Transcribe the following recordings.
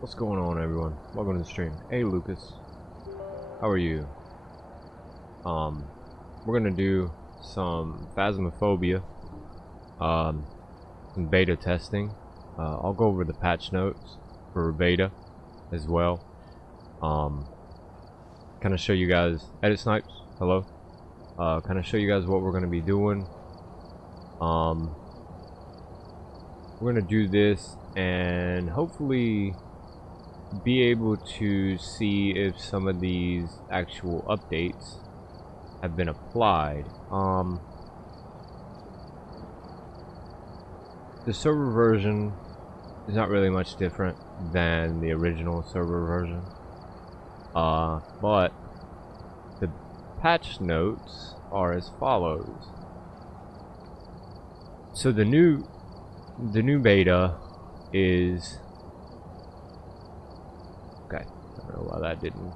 What's going on, everyone? Welcome to the stream. Hey, Lucas. How are you? We're gonna do some Phasmophobia, some beta testing. I'll go over the patch notes for beta as well. Kind of show you guys, Edit Snipes, hello. Kind of show you guys what we're gonna be doing. We're gonna do this and hopefully be able to see if some of these actual updates have been applied. The server version is not really much different than the original server version, but the patch notes are as follows. So the new beta is, okay, I don't know why that didn't.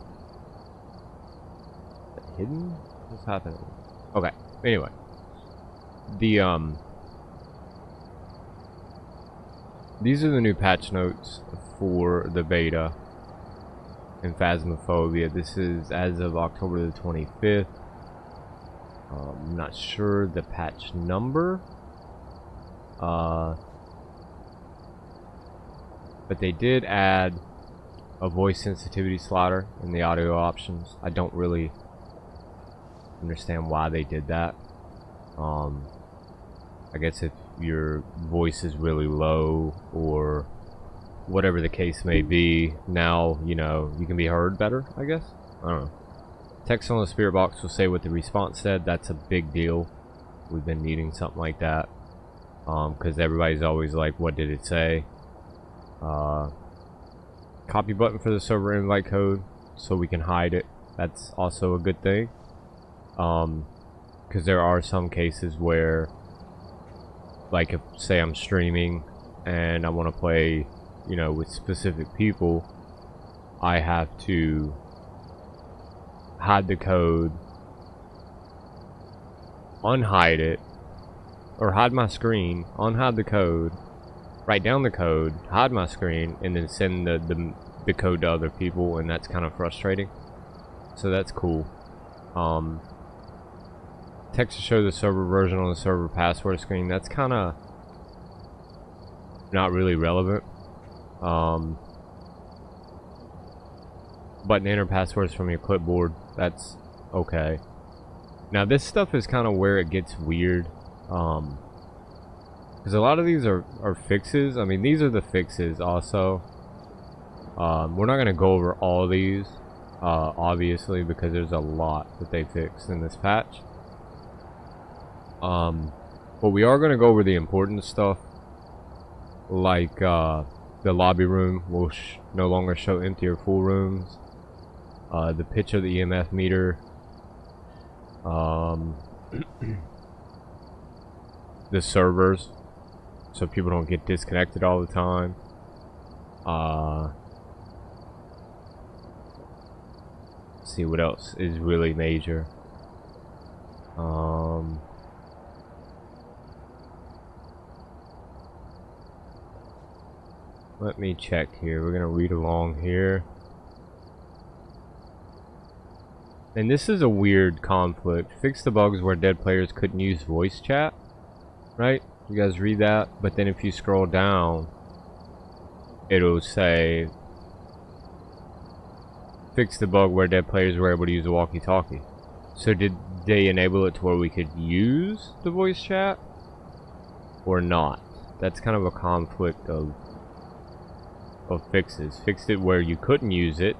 Is that hidden? What's happening? Okay, anyway. These are the new patch notes for the beta in Phasmophobia. This is as of October the 25th. I'm not sure the patch number. But they did add a voice sensitivity slider in the audio options. I don't really understand why they did that. I guess if your voice is really low or whatever the case may be, now you know you can be heard better, I guess. I don't know. Text on the spirit box will say what the response said. That's a big deal. We've been needing something like that, because everybody's always like, what did it say? Copy button for the server invite code so we can hide it. That's also a good thing, because there are some cases where, like, if say I'm streaming and I want to play, you know, with specific people, I have to hide the code, unhide it, or hide my screen, unhide the code, write down the code, hide my screen, and then send the code to other people, and that's kind of frustrating. So that's cool. Text to show the server version on the server password screen, that's kind of not really relevant. Button to enter passwords from your clipboard, that's okay. Now this stuff is kind of where it gets weird, because a lot of these are fixes. I mean, these are the fixes also. We're not going to go over all these, obviously, because there's a lot that they fixed in this patch. But we are going to go over the important stuff, like the lobby room will no longer show empty or full rooms. The pitch of the EMF meter. The servers, so people don't get disconnected all the time. Let's see what else is really major. Let me check here. We're gonna read along here. And this is a weird conflict. Fix the bugs where dead players couldn't use voice chat. Right? You guys read that? But then if you scroll down, it'll say, fix the bug where dead players were able to use a walkie-talkie. So did they enable it to where we could use the voice chat? Or not? That's kind of a conflict of fixes. Fixed it where you couldn't use it,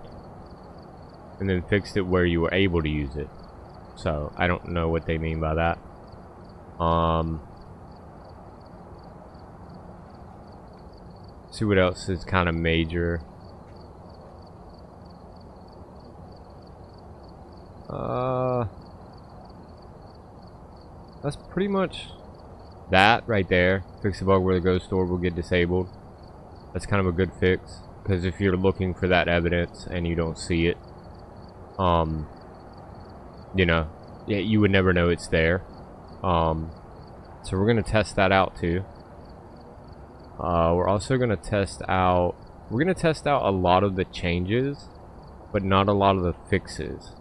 and then fixed it where you were able to use it. So I don't know what they mean by that. See what else is kind of major. That's pretty much that right there. Fix the bug where the ghost orb will get disabled. That's kind of a good fix, because if you're looking for that evidence and you don't see it, you know, yeah, you would never know it's there. So we're gonna test that out too. We're also gonna test out we're gonna test out a lot of the changes, but not a lot of the fixes.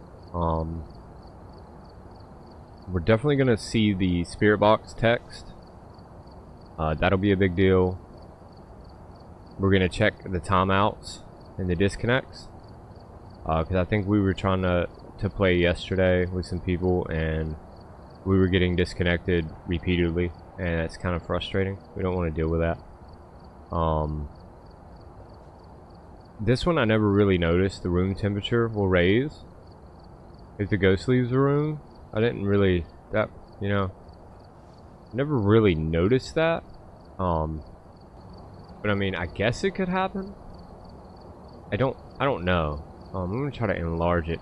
We're definitely gonna see the spirit box text. That'll be a big deal. We're gonna check the timeouts and the disconnects, because I think we were trying to play yesterday with some people and we were getting disconnected repeatedly, and that's kind of frustrating. We don't want to deal with that. This one I never really noticed. The room temperature will raise if the ghost leaves the room. I didn't really, never really noticed that. But I mean, I guess it could happen. I don't know. I'm gonna try to enlarge it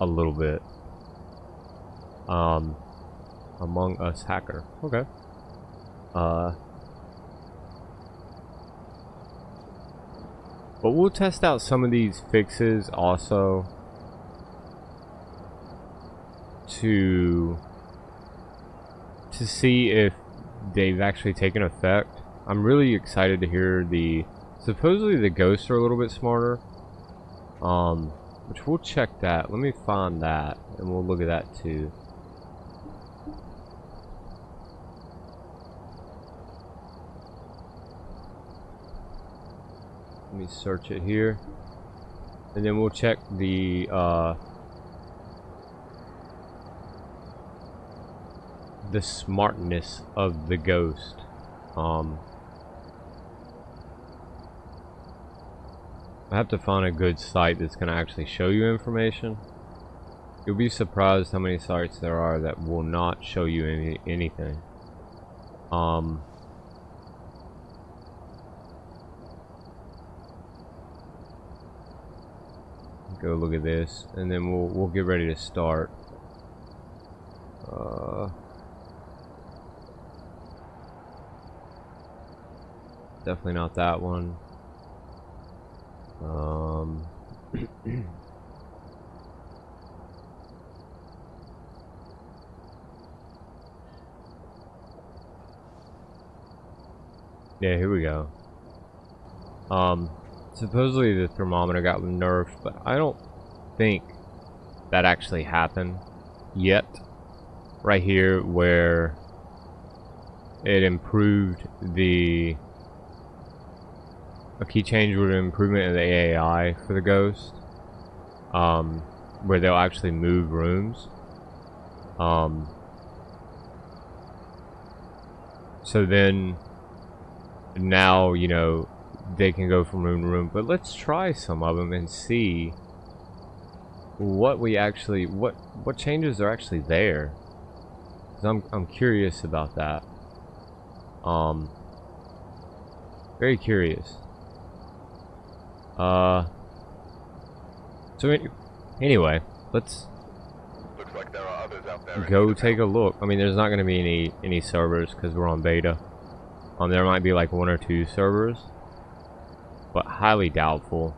a little bit. Among Us hacker. Okay. But we'll test out some of these fixes also to see if they've actually taken effect. I'm really excited to hear supposedly the ghosts are a little bit smarter. Which we'll check that. Let me find that and we'll look at that too. Let me search it here, and then we'll check the smartness of the ghost. I have to find a good site that's going to actually show you information. You'll be surprised how many sites there are that will not show you anything. Go look at this, and then we'll get ready to start. Definitely not that one. Yeah, here we go. Supposedly the thermometer got nerfed, but I don't think that actually happened yet. Right here where it improved a key change with an improvement in the AI for the ghost, where they'll actually move rooms. So then now, they can go from room to room, but let's try some of them and see what changes are actually there. 'Cause I'm curious about that. Very curious. So anyway, let's Looks like there are others out there. go take a look. I mean, there's not going to be any servers because we're on beta. There might be like 1 or 2 servers, but highly doubtful.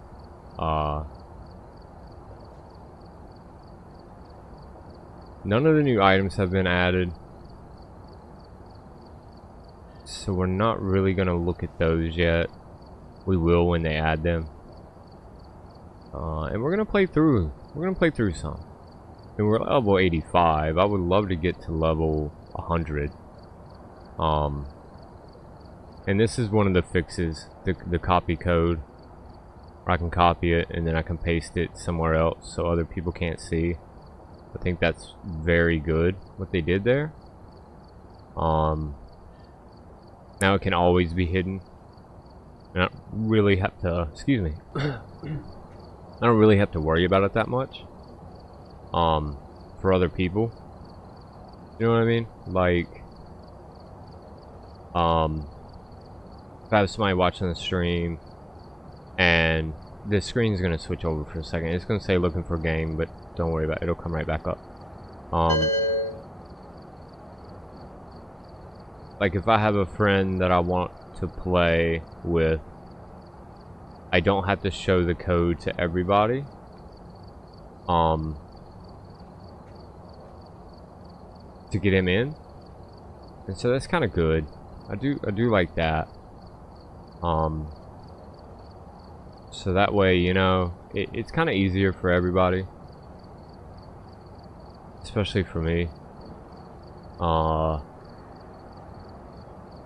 None of the new items have been added, so we're not really going to look at those yet. We will when they add them. And we're going to play through. We're going to play through some. And we're level 85. I would love to get to level 100. And this is one of the fixes, the copy code. I can copy it and then I can paste it somewhere else so other people can't see. I think that's very good what they did there. Now it can always be hidden. I don't really have to, excuse me. I don't really have to worry about it that much. For other people. You know what I mean? Like, if I have somebody watching the stream and the screen's gonna switch over for a second. It's gonna say looking for a game, but don't worry about it, it'll come right back up. Like if I have a friend that I want to play with, I don't have to show the code to everybody. To get him in. And so that's kind of good. I do like that. So that way, you know, it's kind of easier for everybody. Especially for me.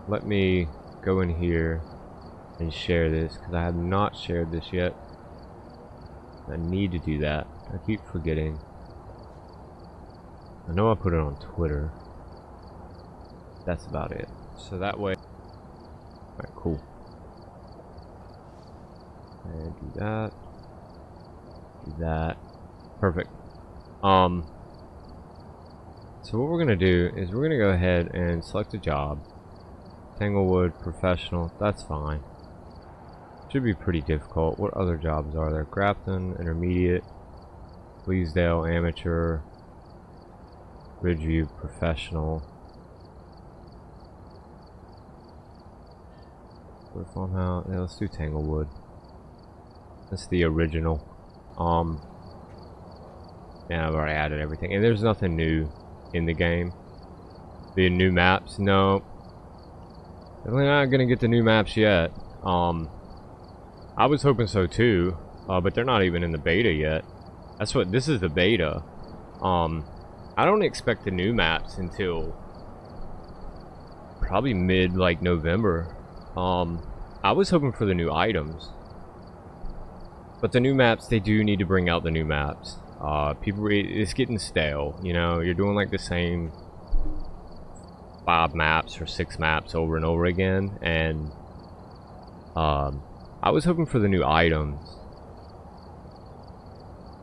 Let me go in here and share this, because I have not shared this yet. I need to do that. I keep forgetting. I know I put it on Twitter. That's about it. So that way... Alright, cool. And do that. Do that. Perfect. So what we're going to do is we're going to go ahead and select a job. Tanglewood, professional, that's fine. Should be pretty difficult. What other jobs are there? Grafton, intermediate, Bleasdale, amateur, Ridgeview, professional. Farmhouse. Yeah, let's do Tanglewood. That's the original. Yeah, I've already added everything. And there's nothing new in the game. The new maps? No. Definitely not gonna get the new maps yet. I was hoping so too, but they're not even in the beta yet. That's what, this is the beta. I don't expect the new maps until probably mid, like, November. I was hoping for the new items. But the new maps, they do need to bring out the new maps. People, it's getting stale, you know, you're doing like the same 5 maps or 6 maps over and over again, and I was hoping for the new items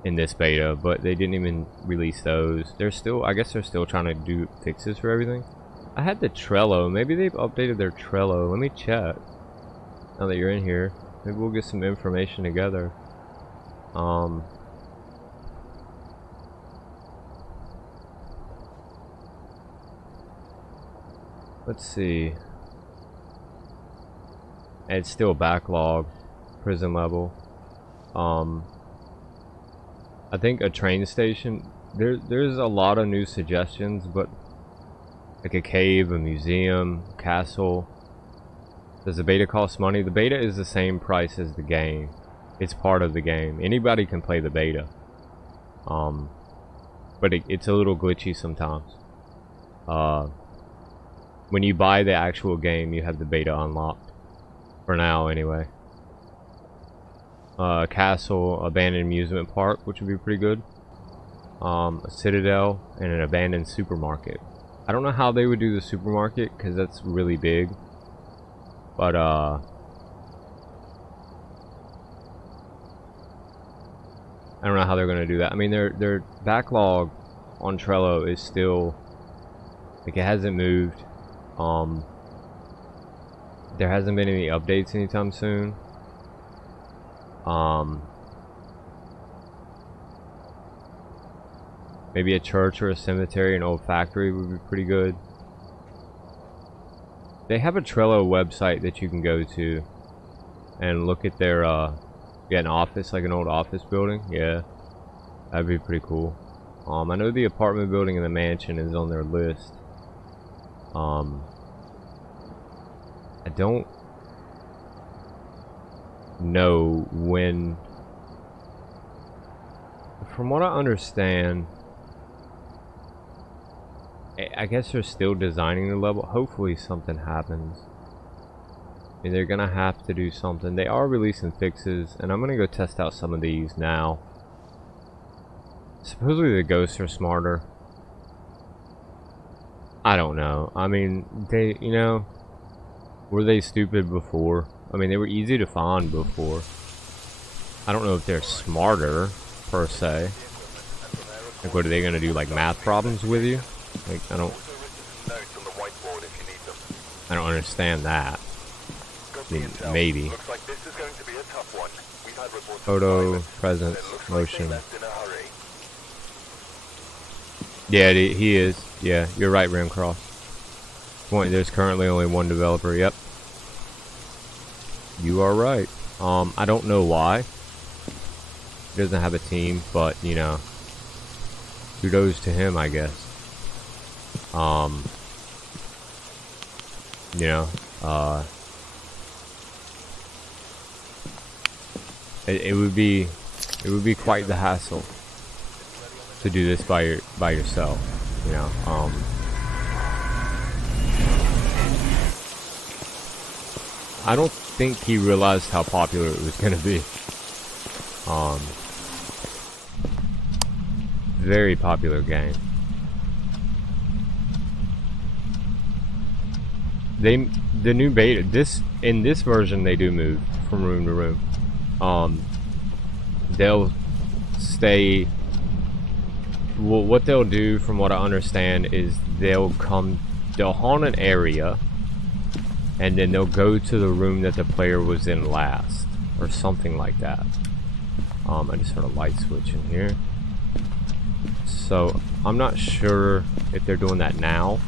in this beta, but they didn't even release those. They're still, I guess they're still trying to do fixes for everything. I had the Trello, maybe they've updated their Trello. Let me check. Now that you're in here, maybe we'll get some information together. Let's see. It's still backlog, prison level. I think a train station. There's a lot of new suggestions, but like a cave, a museum, castle. Does the beta cost money? The beta is the same price as the game. It's part of the game. Anybody can play the beta. But it's a little glitchy sometimes. When you buy the actual game, you have the beta unlocked. For now, anyway. Castle, abandoned amusement park, which would be pretty good. A citadel, and an abandoned supermarket. I don't know how they would do the supermarket, because that's really big. But, I don't know how they're going to do that. I mean, their backlog on Trello is still, like, it hasn't moved. There hasn't been any updates anytime soon. Maybe a church or a cemetery, an old factory would be pretty good. They have a Trello website that you can go to and look at their, yeah, an office, like an old office building. Yeah, that'd be pretty cool. I know the apartment building and the mansion is on their list. I don't know when. From what I understand, I guess they're still designing the level. Hopefully something happens. I mean, they're gonna have to do something. They are releasing fixes, and I'm gonna go test out some of these now. Supposedly the ghosts are smarter. I don't know. I mean, they, you know, were they stupid before? I mean, they were easy to find before. I don't know if they're smarter, per se. Like, what are they gonna do, like math problems with you? Like, I don't understand that. I mean, maybe. Photo, presence, motion. Yeah, he is. Yeah, you're right, Ramcross. Point. There's currently only one developer. Yep. You are right. I don't know why. He doesn't have a team, but you know, kudos to him, I guess. You know, it would be quite the hassle to do this by yourself, you know. I don't think he realized how popular it was gonna be. Very popular game. The new beta, in this version they do move from room to room. They'll stay. Well, what they'll do, from what I understand, is they'll haunt an area, and then they'll go to the room that the player was in last, or something like that. I just heard a light switch in here. So I'm not sure if they're doing that now,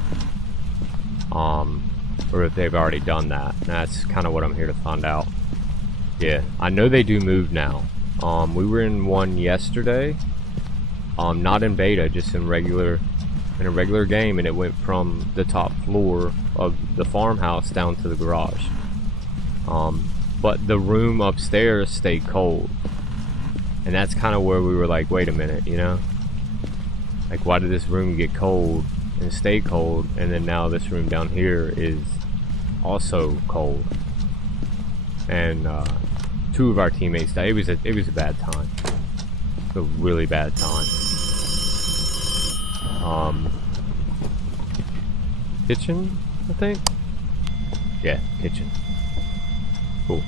or if they've already done that. That's kind of what I'm here to find out. Yeah, I know they do move now. We were in one yesterday, not in beta, just in a regular game, and it went from the top floor of the farmhouse down to the garage. But the room upstairs stayed cold, and that's kind of where we were like, wait a minute, you know, like, why did this room get cold and stay cold, and then now this room down here is also cold? And two of our teammates died. It was a bad time, a really bad time. Kitchen, I think. Yeah, kitchen. Cool.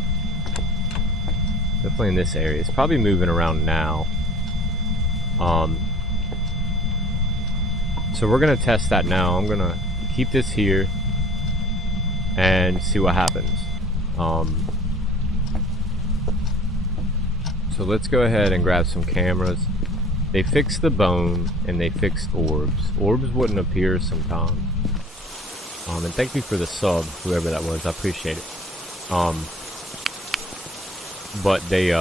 Definitely in this area. It's probably moving around now. So we're gonna test that now. I'm gonna keep this here and see what happens. So let's go ahead and grab some cameras. They fixed the bone and they fixed orbs. Orbs wouldn't appear sometimes. And thank you for the sub, whoever that was. I appreciate it. But they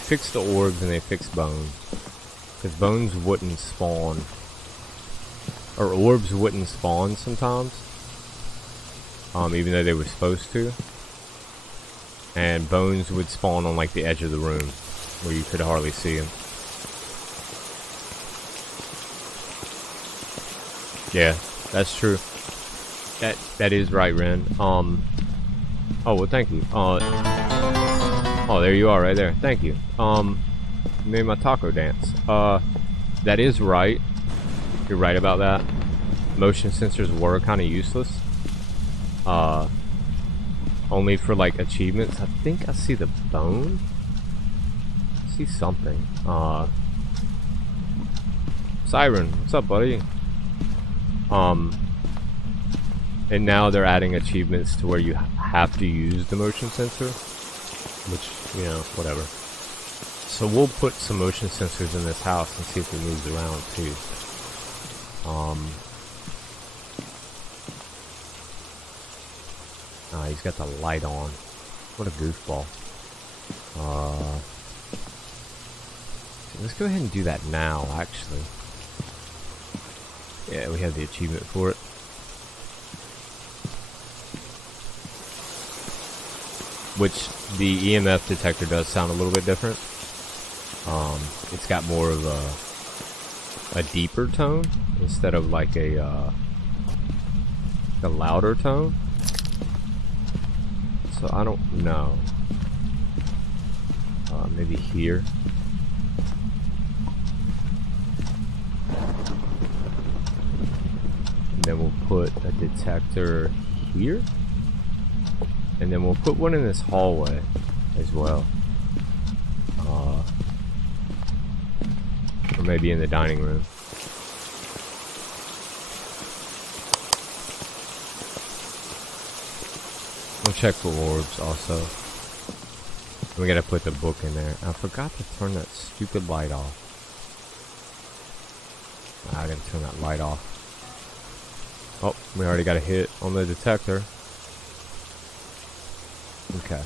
fixed the orbs and they fixed bones, because bones wouldn't spawn, or orbs wouldn't spawn sometimes, even though they were supposed to. And bones would spawn on like the edge of the room where you could hardly see them. Yeah, that's true. That is right, Ren. Oh, well, thank you. Oh, there you are, right there. Thank you. You made my taco dance. That is right. You're right about that. Motion sensors were kind of useless. Only for like achievements. I think I see the bone. I see something. Siren, what's up, buddy? And now they're adding achievements to where you have to use the motion sensor, which, you know, whatever. So we'll put some motion sensors in this house and see if it moves around too. He's got the light on. What a goofball. So let's go ahead and do that now, actually. Yeah, we have the achievement for it. Which the EMF detector does sound a little bit different. It's got more of a deeper tone instead of like a louder tone. So I don't know. Maybe here. And then we'll put a detector here. And then we'll put one in this hallway as well. Or maybe in the dining room. We'll check for orbs also. We gotta put the book in there. I forgot to turn that stupid light off. I gotta turn that light off. Oh, we already got a hit on the detector. Okay.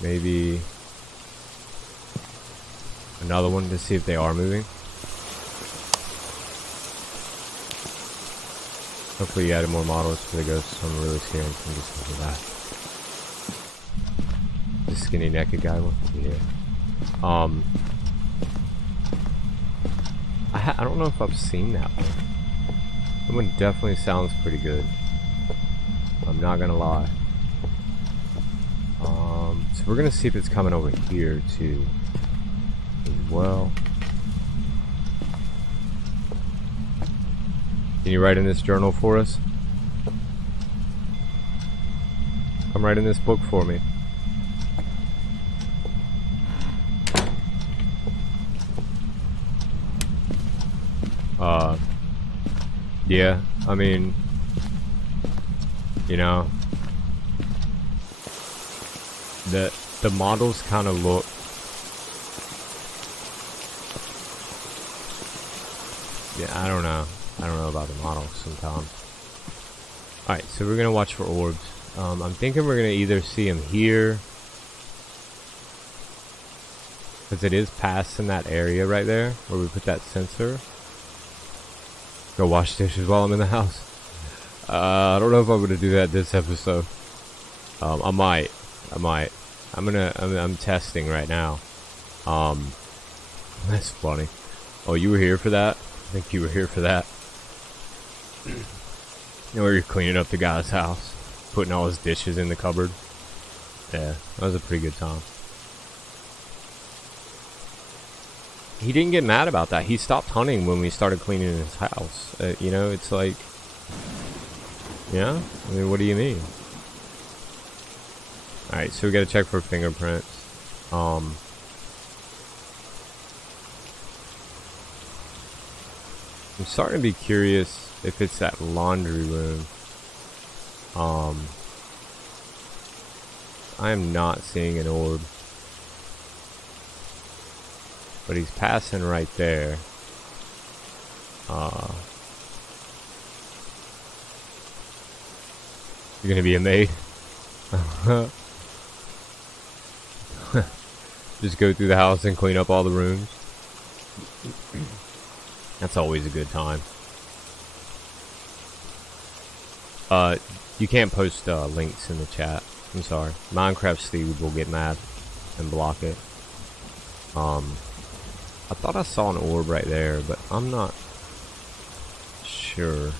Maybe another one to see if they are moving. Hopefully you added more models for the ghosts. I'm really scared from just looking at that. The skinny naked guy one? Yeah. I don't know if I've seen that one. That one definitely sounds pretty good. I'm not gonna lie. So we're gonna see if it's coming over here too, as well. Can you write in this journal for us? Come write in this book for me. Yeah, I mean, you know, the models kind of look, yeah, I don't know about the models sometimes. Alright, so we're gonna watch for orbs. I'm thinking we're gonna either see them here, because it is past in that area right there where we put that sensor. Go wash dishes while I'm in the house. I don't know if I'm gonna do that this episode. I might. I'm testing right now. That's funny. Oh, you were here for that? I think you were here for that. You know, where you're cleaning up the guy's house, putting all his dishes in the cupboard. Yeah, that was a pretty good time. He didn't get mad about that. He stopped hunting when we started cleaning his house. You know, it's like, yeah, I mean, what do you mean? Alright, so we gotta check for fingerprints. I'm starting to be curious if it's that laundry room. I am not seeing an orb. But he's passing right there. You're gonna be a maid? Just go through the house and clean up all the rooms. That's always a good time. You can't post links in the chat. I'm sorry. Minecraft Steve will get mad and block it. I thought I saw an orb right there, but I'm not sure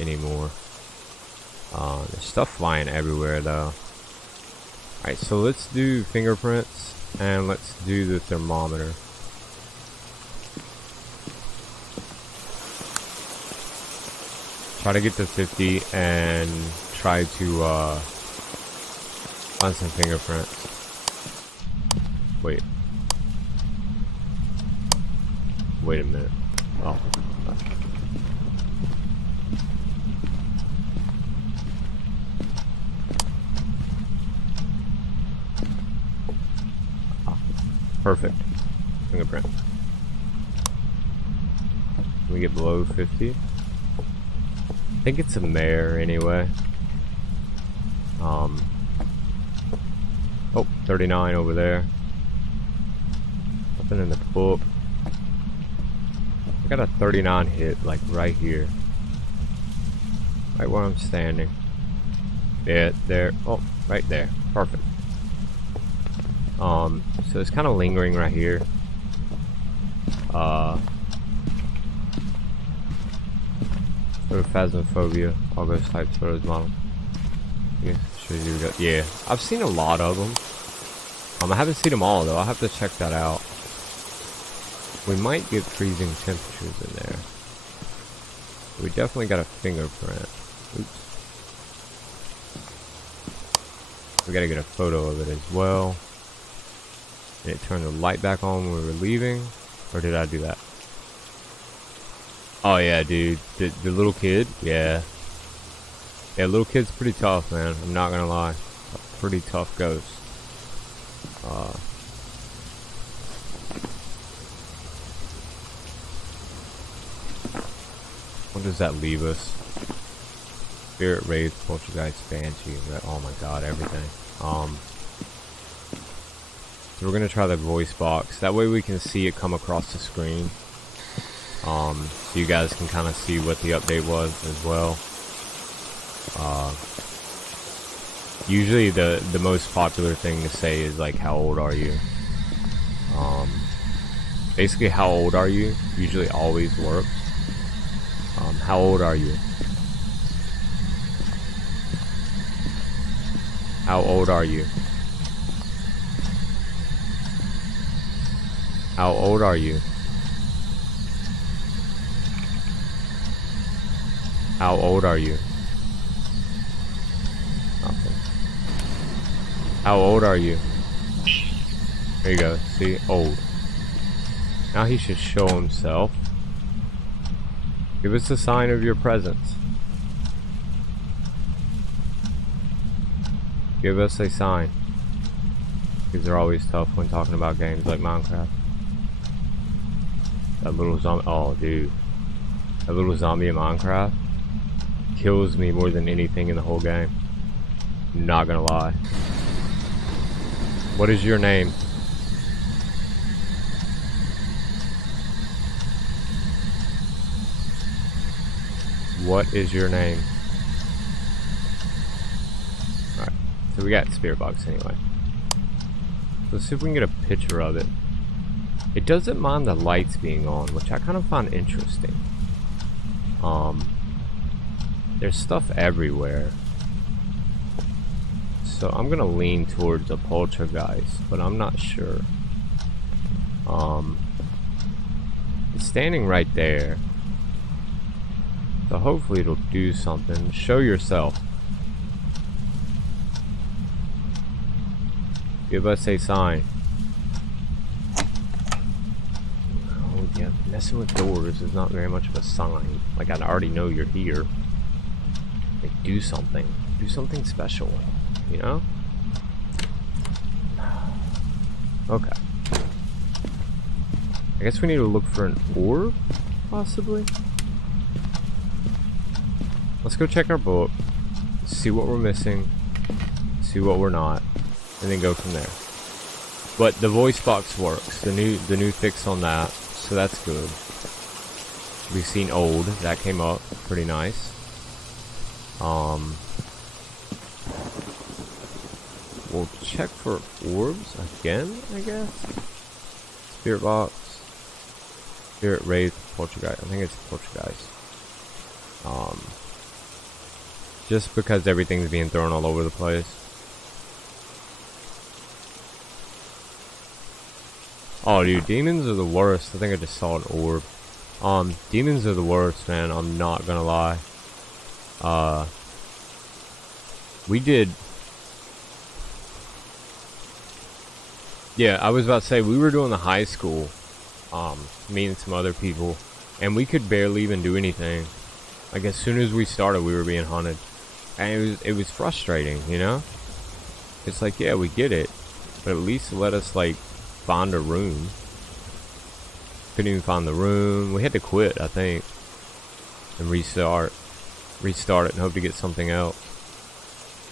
anymore. There's stuff flying everywhere though. Alright, so let's do fingerprints and let's do the thermometer. Try to get to 50 and try to find some fingerprints. Wait a minute. Oh. Perfect. Fingerprint. Can we get below 50? I think it's a mare anyway. Oh, 39 over there. Nothing in the book. I got a 39 hit, like right here. Right where I'm standing. Yeah, there. Oh, right there. Perfect. So it's kind of lingering right here. Go to Phasmophobia. All those types for those models. Yeah, I've seen a lot of them. I haven't seen them all though. I'll have to check that out. We might get freezing temperatures in there. We definitely got a fingerprint. Oops. We gotta get a photo of it as well. Did it turn the light back on when we were leaving? Or did I do that? Oh yeah, dude. The little kid? Yeah. Yeah, little kid's pretty tough, man. I'm not gonna lie. A pretty tough ghost. What does that leave us? Spirit, Wraith, Poltergeist, Banshee, oh my god, everything. So we're gonna try the voice box. That way we can see it come across the screen. So you guys can kind of see what the update was as well. Usually the most popular thing to say is like, how old are you? Basically, how old are you usually always works. How old are you? How old are you? How old are you? How old are you? Nothing. How old are you? There you go. See? Old. Now he should show himself. Give us a sign of your presence. Give us a sign. These are always tough when talking about games like Minecraft. That little zombie. Oh, dude. That little zombie in Minecraft kills me more than anything in the whole game. Not gonna lie. What is your name? What is your name? Alright, so we got spirit box anyway. Let's see if we can get a picture of it. It doesn't mind the lights being on, which I kind of find interesting. There's stuff everywhere. So I'm gonna lean towards a poltergeist, but I'm not sure. It's standing right there. So hopefully it'll do something. Show yourself. Give us a sign. Oh yeah, messing with doors is not very much of a sign. Like, I already know you're here. Like, do something. Do something special. You know? Okay. I guess we need to look for an orb, possibly? Let's go check our book, see what we're missing, see what we're not, and then go from there. But the voice box works. The new fix on that, so that's good. We've seen old, that came up, pretty nice. We'll check for orbs again, I guess. Spirit box, spirit wraith, poltergeist. I think it's poltergeist. Just because everything's being thrown all over the place. Oh, dude, demons are the worst. I think I just saw an orb. Demons are the worst, man. I'm not gonna lie. We did. Yeah, I was about to say, we were doing the high school, me and some other people, and we could barely even do anything. Like, as soon as we started, we were being haunted. And it was frustrating, you know? It's like, yeah, we get it, but at least let us, like, find a room. Couldn't even find the room. We had to quit, I think, and restart it and hope to get something else.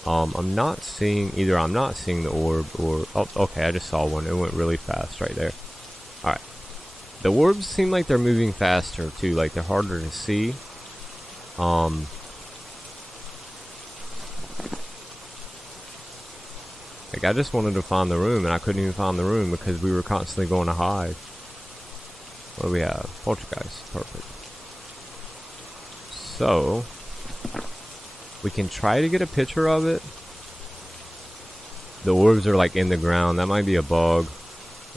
I'm not seeing, either I'm not seeing the orb, or, oh, okay, I just saw one. It went really fast right there. Alright. The orbs seem like they're moving faster, too. Like, they're harder to see. Like, I just wanted to find the room, and I couldn't even find the room because we were constantly going to hide. What do we have? Poltergeist. Perfect. So, we can try to get a picture of it. The orbs are, like, in the ground. That might be a bug.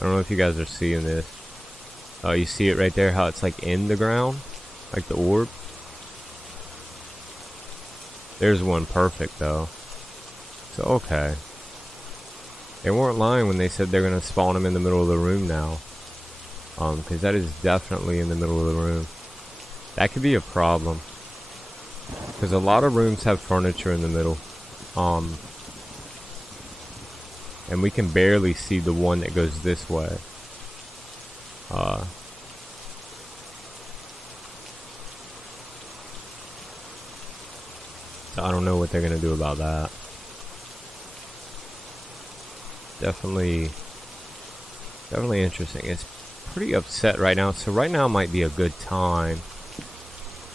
I don't know if you guys are seeing this. Oh, you see it right there, how it's, like, in the ground? Like the orb. There's one perfect, though. So, okay. They weren't lying when they said they're going to spawn them in the middle of the room now. Because that is definitely in the middle of the room. That could be a problem. Because a lot of rooms have furniture in the middle. And we can barely see the one that goes this way. So I don't know what they're going to do about that. Definitely interesting. It's pretty upset right now, so right now might be a good time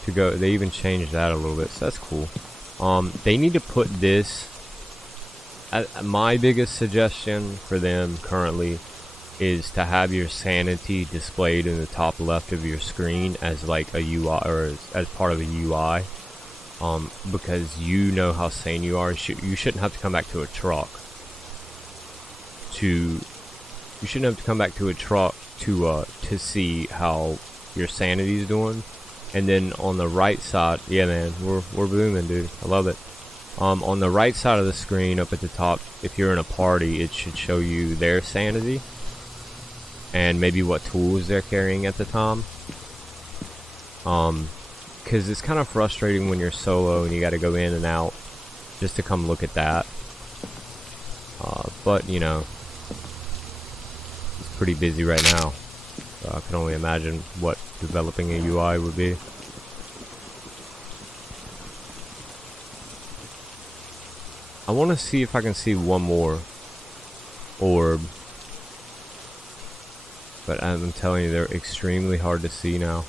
to go. They even changed that a little bit, so that's cool. They need to put this My biggest suggestion for them currently is to have your sanity displayed in the top left of your screen as like a UI, or as part of a UI, because you know how sane you are. You shouldn't have to come back to a truck to see how your sanity is doing. And then on the right side, yeah man, we're booming, dude. I love it. On the right side of the screen up at the top, if you're in a party, it should show you their sanity and maybe what tools they're carrying at the time. Because it's kind of frustrating when you're solo and you got to go in and out just to come look at that. But you know, it's pretty busy right now, so I can only imagine what developing a UI would be. I want to see if I can see one more orb, but I'm telling you, they're extremely hard to see now.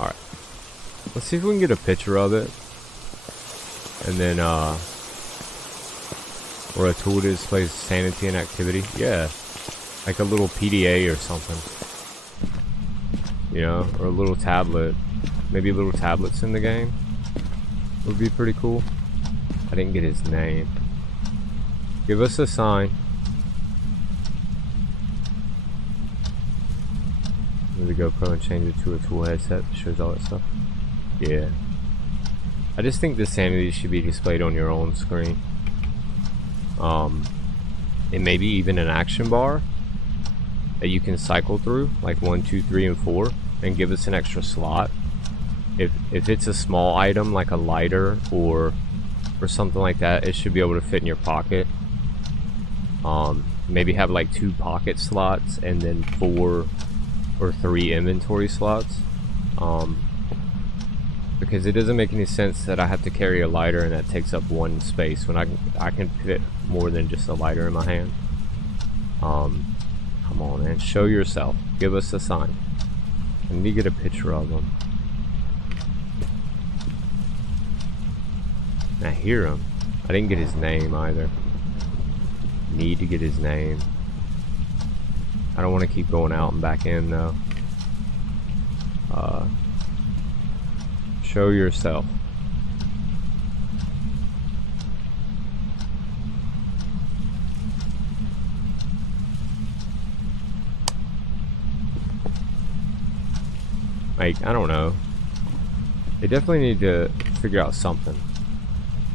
Alright, let's see if we can get a picture of it, and then or a tool to display sanity and activity. Yeah, like a little PDA or something, you know, or a little tablet. Maybe little tablets in the game would be pretty cool. I didn't get his name. Give us a sign. Maybe go pro and change it to a tool headset that shows all that stuff. Yeah. I just think the sanity should be displayed on your own screen. And maybe even an action bar that you can cycle through, like 1, 2, 3, and 4, and give us an extra slot. If it's a small item like a lighter or something like that, it should be able to fit in your pocket. Maybe have like 2 pocket slots and then 4 or 3 inventory slots. Because it doesn't make any sense that I have to carry a lighter and that takes up 1 space when I can fit more than just a lighter in my hand. Come on, man, show yourself. Give us a sign. I need to get a picture of them. I hear him. I didn't get his name either. Need to get his name. I don't want to keep going out and back in though. Show yourself. Like, I don't know. They definitely need to figure out something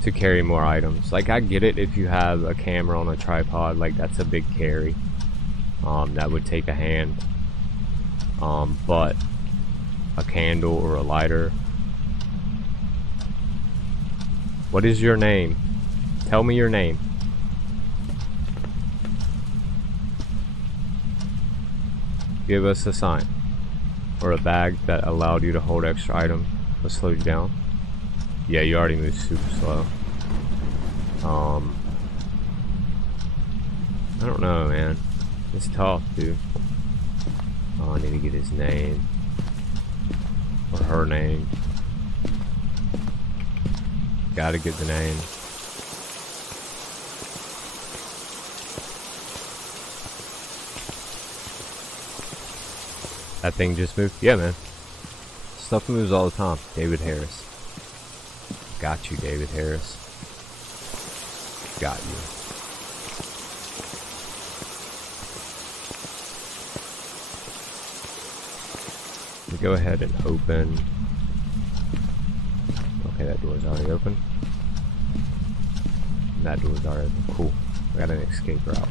to carry more items. Like, I get it if you have a camera on a tripod, like that's a big carry. That would take a hand. But a candle or a lighter. What is your name? Tell me your name. Give us a sign. Or a bag that allowed you to hold extra item. Let's slow you down. Yeah, you already moved super slow. I don't know, man. It's tough, dude. Oh, I need to get his name. Or her name. Gotta get the name. That thing just moved? Yeah, man. Stuff moves all the time. David Harris. Got you, David Harris. Got you. Let me go ahead and open. Okay, that door's already open. And that door's already open. Cool. I got an escape route.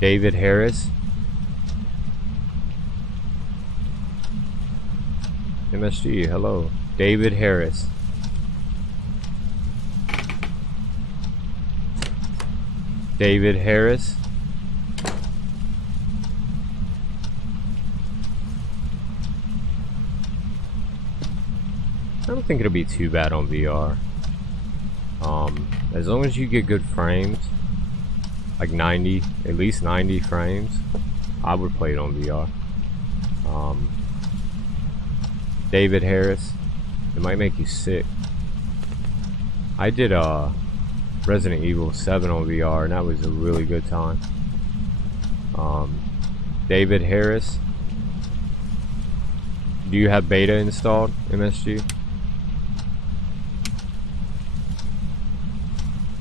David Harris. MSG, hello. David Harris. David Harris. I don't think it'll be too bad on VR. As long as you get good frames, like 90, at least 90 frames, I would play it on VR. David Harris. It might make you sick. I did Resident Evil 7 on VR, and that was a really good time. David Harris, do you have beta installed, MSG?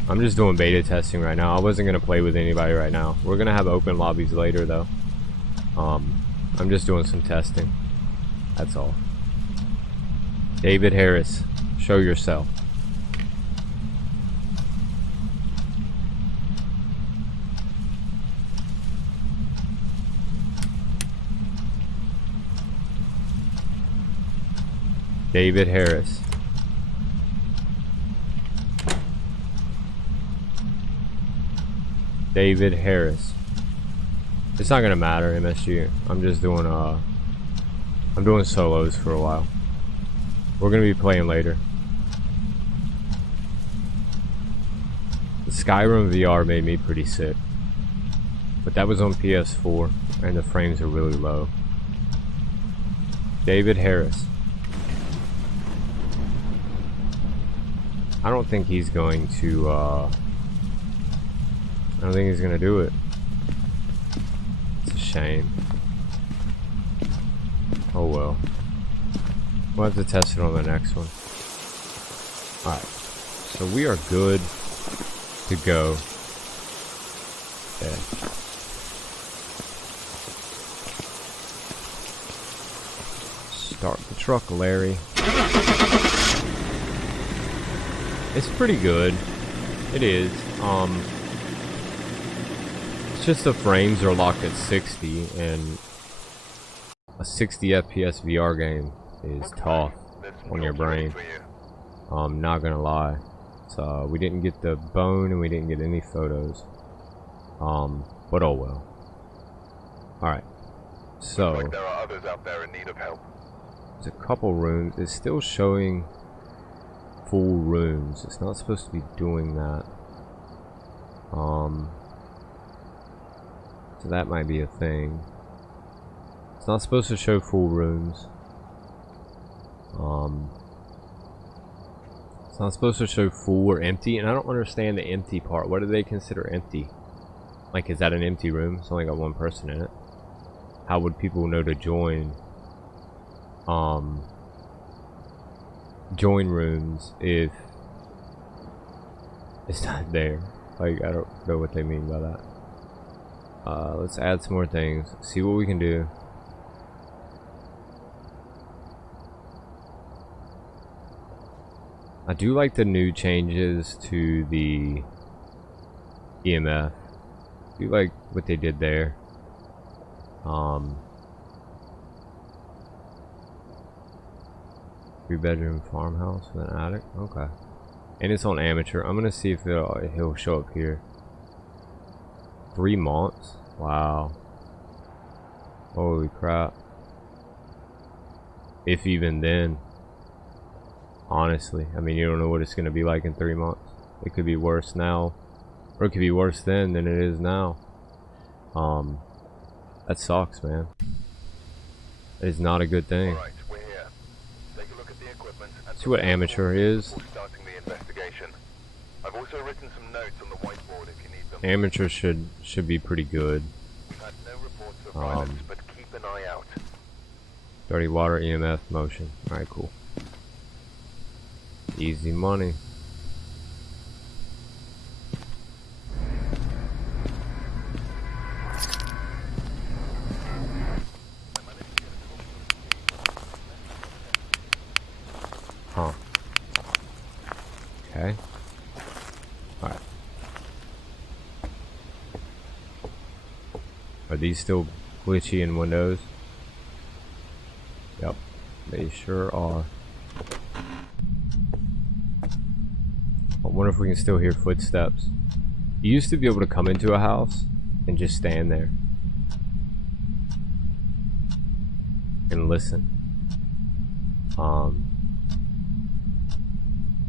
I'm just doing beta testing right now. I wasn't gonna play with anybody right now. We're gonna have open lobbies later though. I'm just doing some testing. That's all. David Harris, show yourself. David Harris. David Harris. It's not gonna matter, MSG. I'm just doing I'm doing solos for a while. We're gonna be playing later. The Skyrim VR made me pretty sick. But that was on PS4 and the frames are really low. David Harris. I don't think he's going to I don't think he's gonna do it. It's a shame. Oh well. We'll have to test it on the next one. Alright. So we are good to go. Yeah. Start the truck, Larry. It's pretty good. It is. It's just the frames are locked at 60, and a 60 FPS VR game is tough on your brain. Not gonna lie. So we didn't get the bone and we didn't get any photos. But oh well. Alright. So looks like there are others out there in need of help. There's a couple rooms. It's still showing full rooms. It's not supposed to be doing that. So that might be a thing. It's not supposed to show full rooms. It's not supposed to show full or empty, and I don't understand the empty part. What do they consider empty? Like, is that an empty room? It's only got one person in it. How would people know to join? Join rooms if it's not there. Like, I don't know what they mean by that. Let's add some more things. See what we can do. I do like the new changes to the EMF. I do like what they did there. 3-bedroom farmhouse with an attic. Okay. And it's on amateur. I'm gonna see if he'll show up here. 3 months? Wow. Holy crap. If even then. Honestly. I mean, you don't know what it's gonna be like in 3 months. It could be worse now. Or it could be worse then than it is now. That sucks, man. It is not a good thing. Alright, we're here. Take a look at the equipment and see what amateur is. starting the investigation. I've also written some notes on the whiteboard if you need them. Amateur should be pretty good. We've had no reports of violence, but keep an eye out. Dirty water, EMF, motion. Alright, cool. Easy money. Huh. Okay. Alright. Are these still glitchy in Windows? Yep. They sure are. I wonder if we can still hear footsteps. You used to be able to come into a house and just stand there and listen.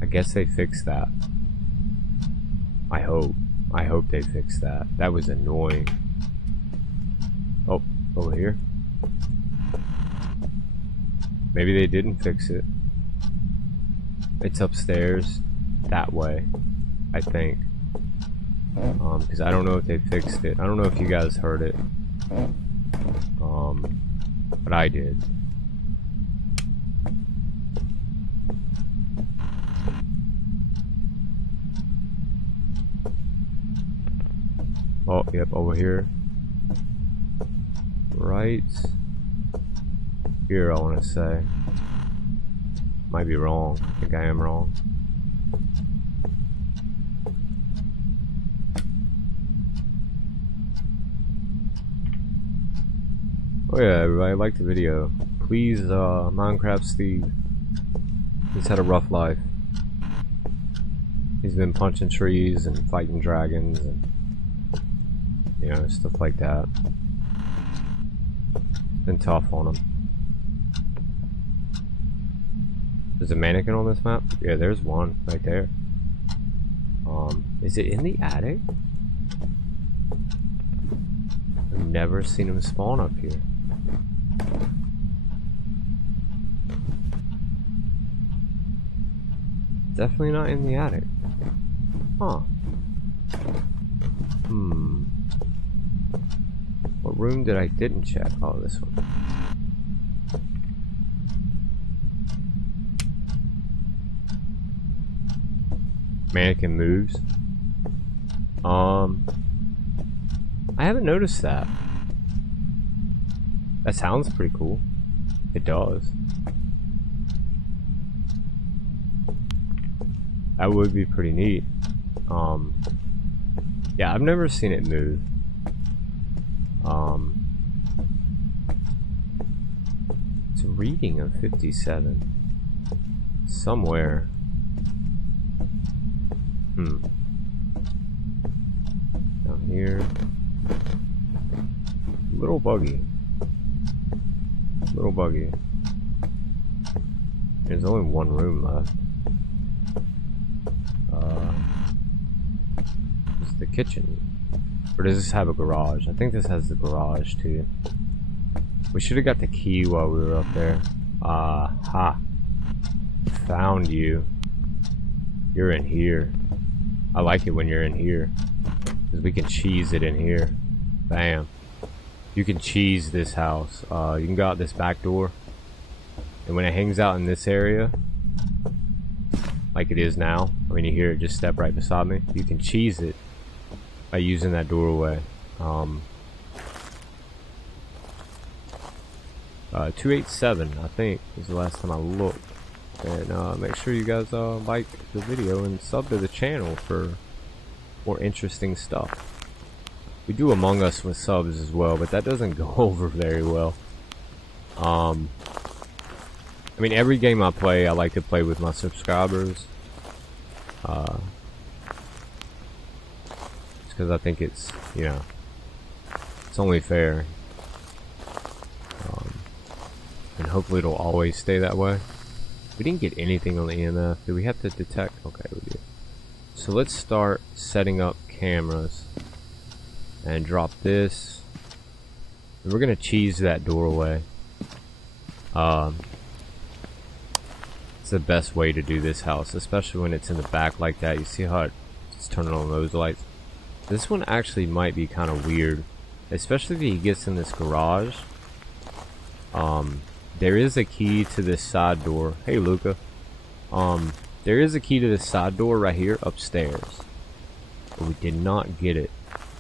I guess they fixed that. I hope they fixed that. That was annoying. Oh, over here. Maybe they didn't fix it. It's upstairs that way, I think. Because I don't know if they fixed it. I don't know if you guys heard it. But I did. Oh, yep, over here. Right here, I want to say. Might be wrong. I think I am wrong. Oh yeah, everybody, like the video. Please, Minecraft Steve. He's had a rough life. He's been punching trees and fighting dragons and, you know, stuff like that. It's been tough on him. There's a mannequin on this map? Yeah, there's one right there. Is it in the attic? I've never seen him spawn up here. Definitely not in the attic. Huh. What room did I didn't check? Oh, this one. Mannequin moves. I haven't noticed that. That sounds pretty cool. It does. That would be pretty neat. Yeah, I've never seen it move. It's a reading of 57. Somewhere. Down here. Little buggy. Little buggy. There's only one room left. It's the kitchen. Or does this have a garage? I think this has the garage too. We should have got the key while we were up there. Ha. Found you. You're in here. I like it when you're in here. Because we can cheese it in here. Bam. You can cheese this house. You can go out this back door. And when it hangs out in this area, like it is now, I mean, you hear it just step right beside me, you can cheese it by using that doorway. 287, I think, was the last time I looked. And make sure you guys like the video and sub to the channel for more interesting stuff. We do Among Us with subs as well, but that doesn't go over very well. I mean, every game I play, I like to play with my subscribers. It's because I think it's, you know, it's only fair. And hopefully it'll always stay that way. We didn't get anything on the EMF. Did we have to detect? Okay, we did. So let's start setting up cameras. And drop this. And we're gonna cheese that doorway. It's the best way to do this house, especially when it's in the back like that. You see how it's turning on those lights? This one actually might be kind of weird, especially if he gets in this garage. There is a key to this side door. Hey, Luca. There is a key to this side door right here upstairs, but we did not get it,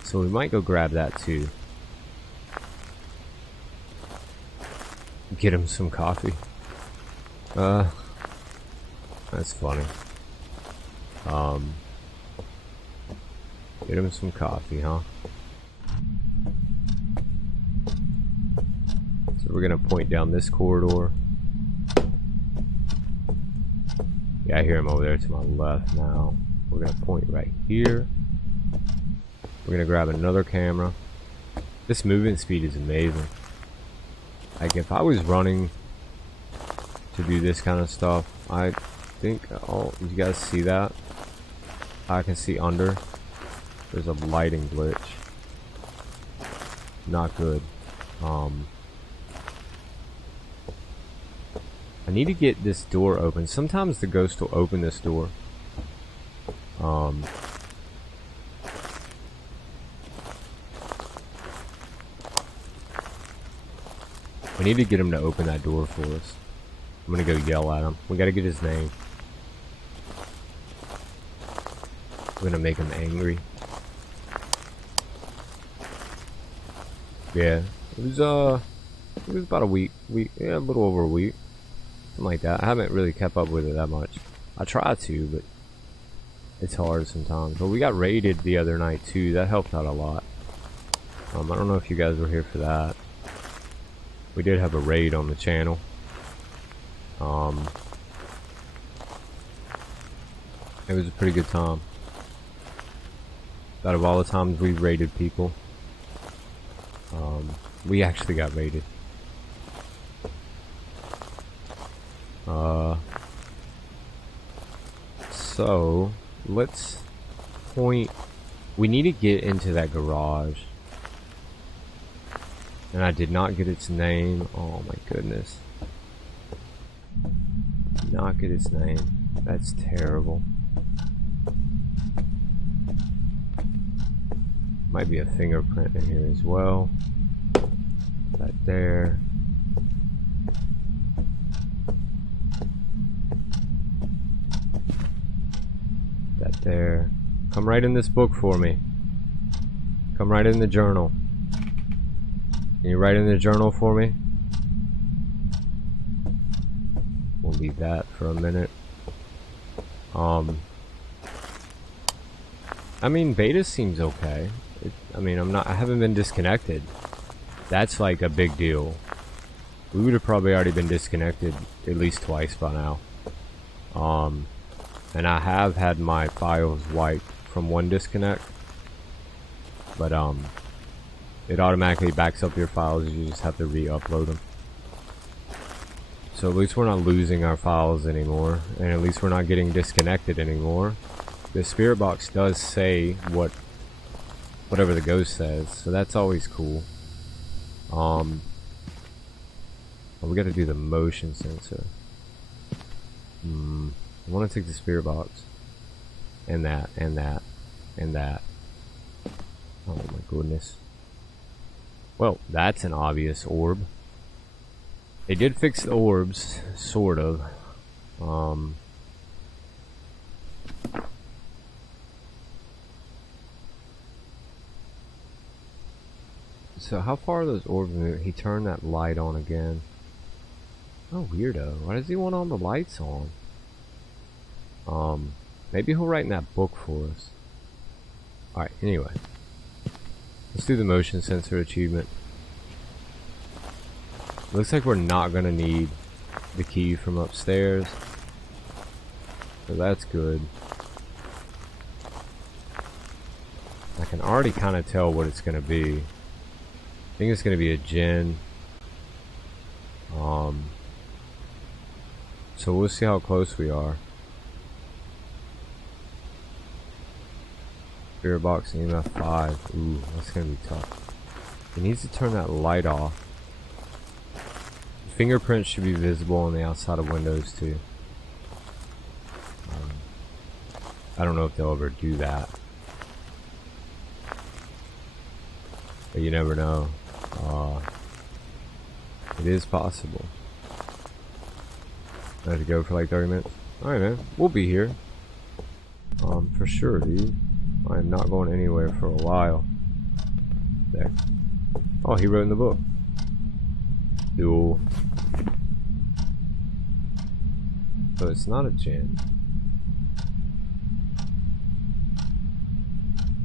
so we might go grab that too. Get him some coffee. That's funny. Get him some coffee, huh? So we're gonna point down this corridor. Yeah, I hear him over there to my left now. We're gonna point right here. We're gonna grab another camera. This movement speed is amazing. Like, if I was running to do this kind of stuff, I think, oh, you guys see that? I can see under. There's a lighting glitch. Not good. I need to get this door open. Sometimes the ghost will open this door. We need to get him to open that door for us. I'm gonna go yell at him. We gotta get his name. We're gonna make him angry. Yeah, it was about a week, yeah, a little over a week, something like that. I haven't really kept up with it that much. I try to, but it's hard sometimes. But we got raided the other night too. That helped out a lot. I don't know if you guys were here for that. We did have a raid on the channel. It was a pretty good time. Out of all the times we raided people, we actually got raided. So let's point. We need to get into that garage. And I did not get its name. Oh my goodness. Did not get its name. That's terrible. Might be a fingerprint in here as well. That there. That there. Come right in this book for me. Come right in the journal. Can you write in the journal for me? We'll leave that for a minute. I mean, beta seems okay. I mean, I haven't been disconnected. That's like a big deal. We would have probably already been disconnected at least twice by now. And I have had my files wiped from one disconnect. But, it automatically backs up your files. You just have to re-upload them. So at least we're not losing our files anymore. And at least we're not getting disconnected anymore. The spirit box does say whatever the ghost says. So that's always cool. Well, we got to do the motion sensor. I want to take the spirit box. And that, and that, and that. Oh my goodness. Well, that's an obvious orb. They did fix the orbs, sort of. So how far are those orbs moving? He turned that light on again. Oh, weirdo. Why does he want all the lights on? Maybe he'll write in that book for us. Alright, anyway. Let's do the motion sensor achievement. Looks like we're not gonna need the key from upstairs. So that's good. I can already kind of tell what it's gonna be. I think it's gonna be a gen. So we'll see how close we are. Spirit box EMF 5. Ooh, that's gonna be tough. He needs to turn that light off. Fingerprints should be visible on the outside of windows too. I don't know if they'll ever do that, but you never know. It is possible. I have to go for like 30 minutes. Alright, man. We'll be here. For sure, dude. I am not going anywhere for a while. There. Oh, he wrote in the book. Duel. So it's not a gen.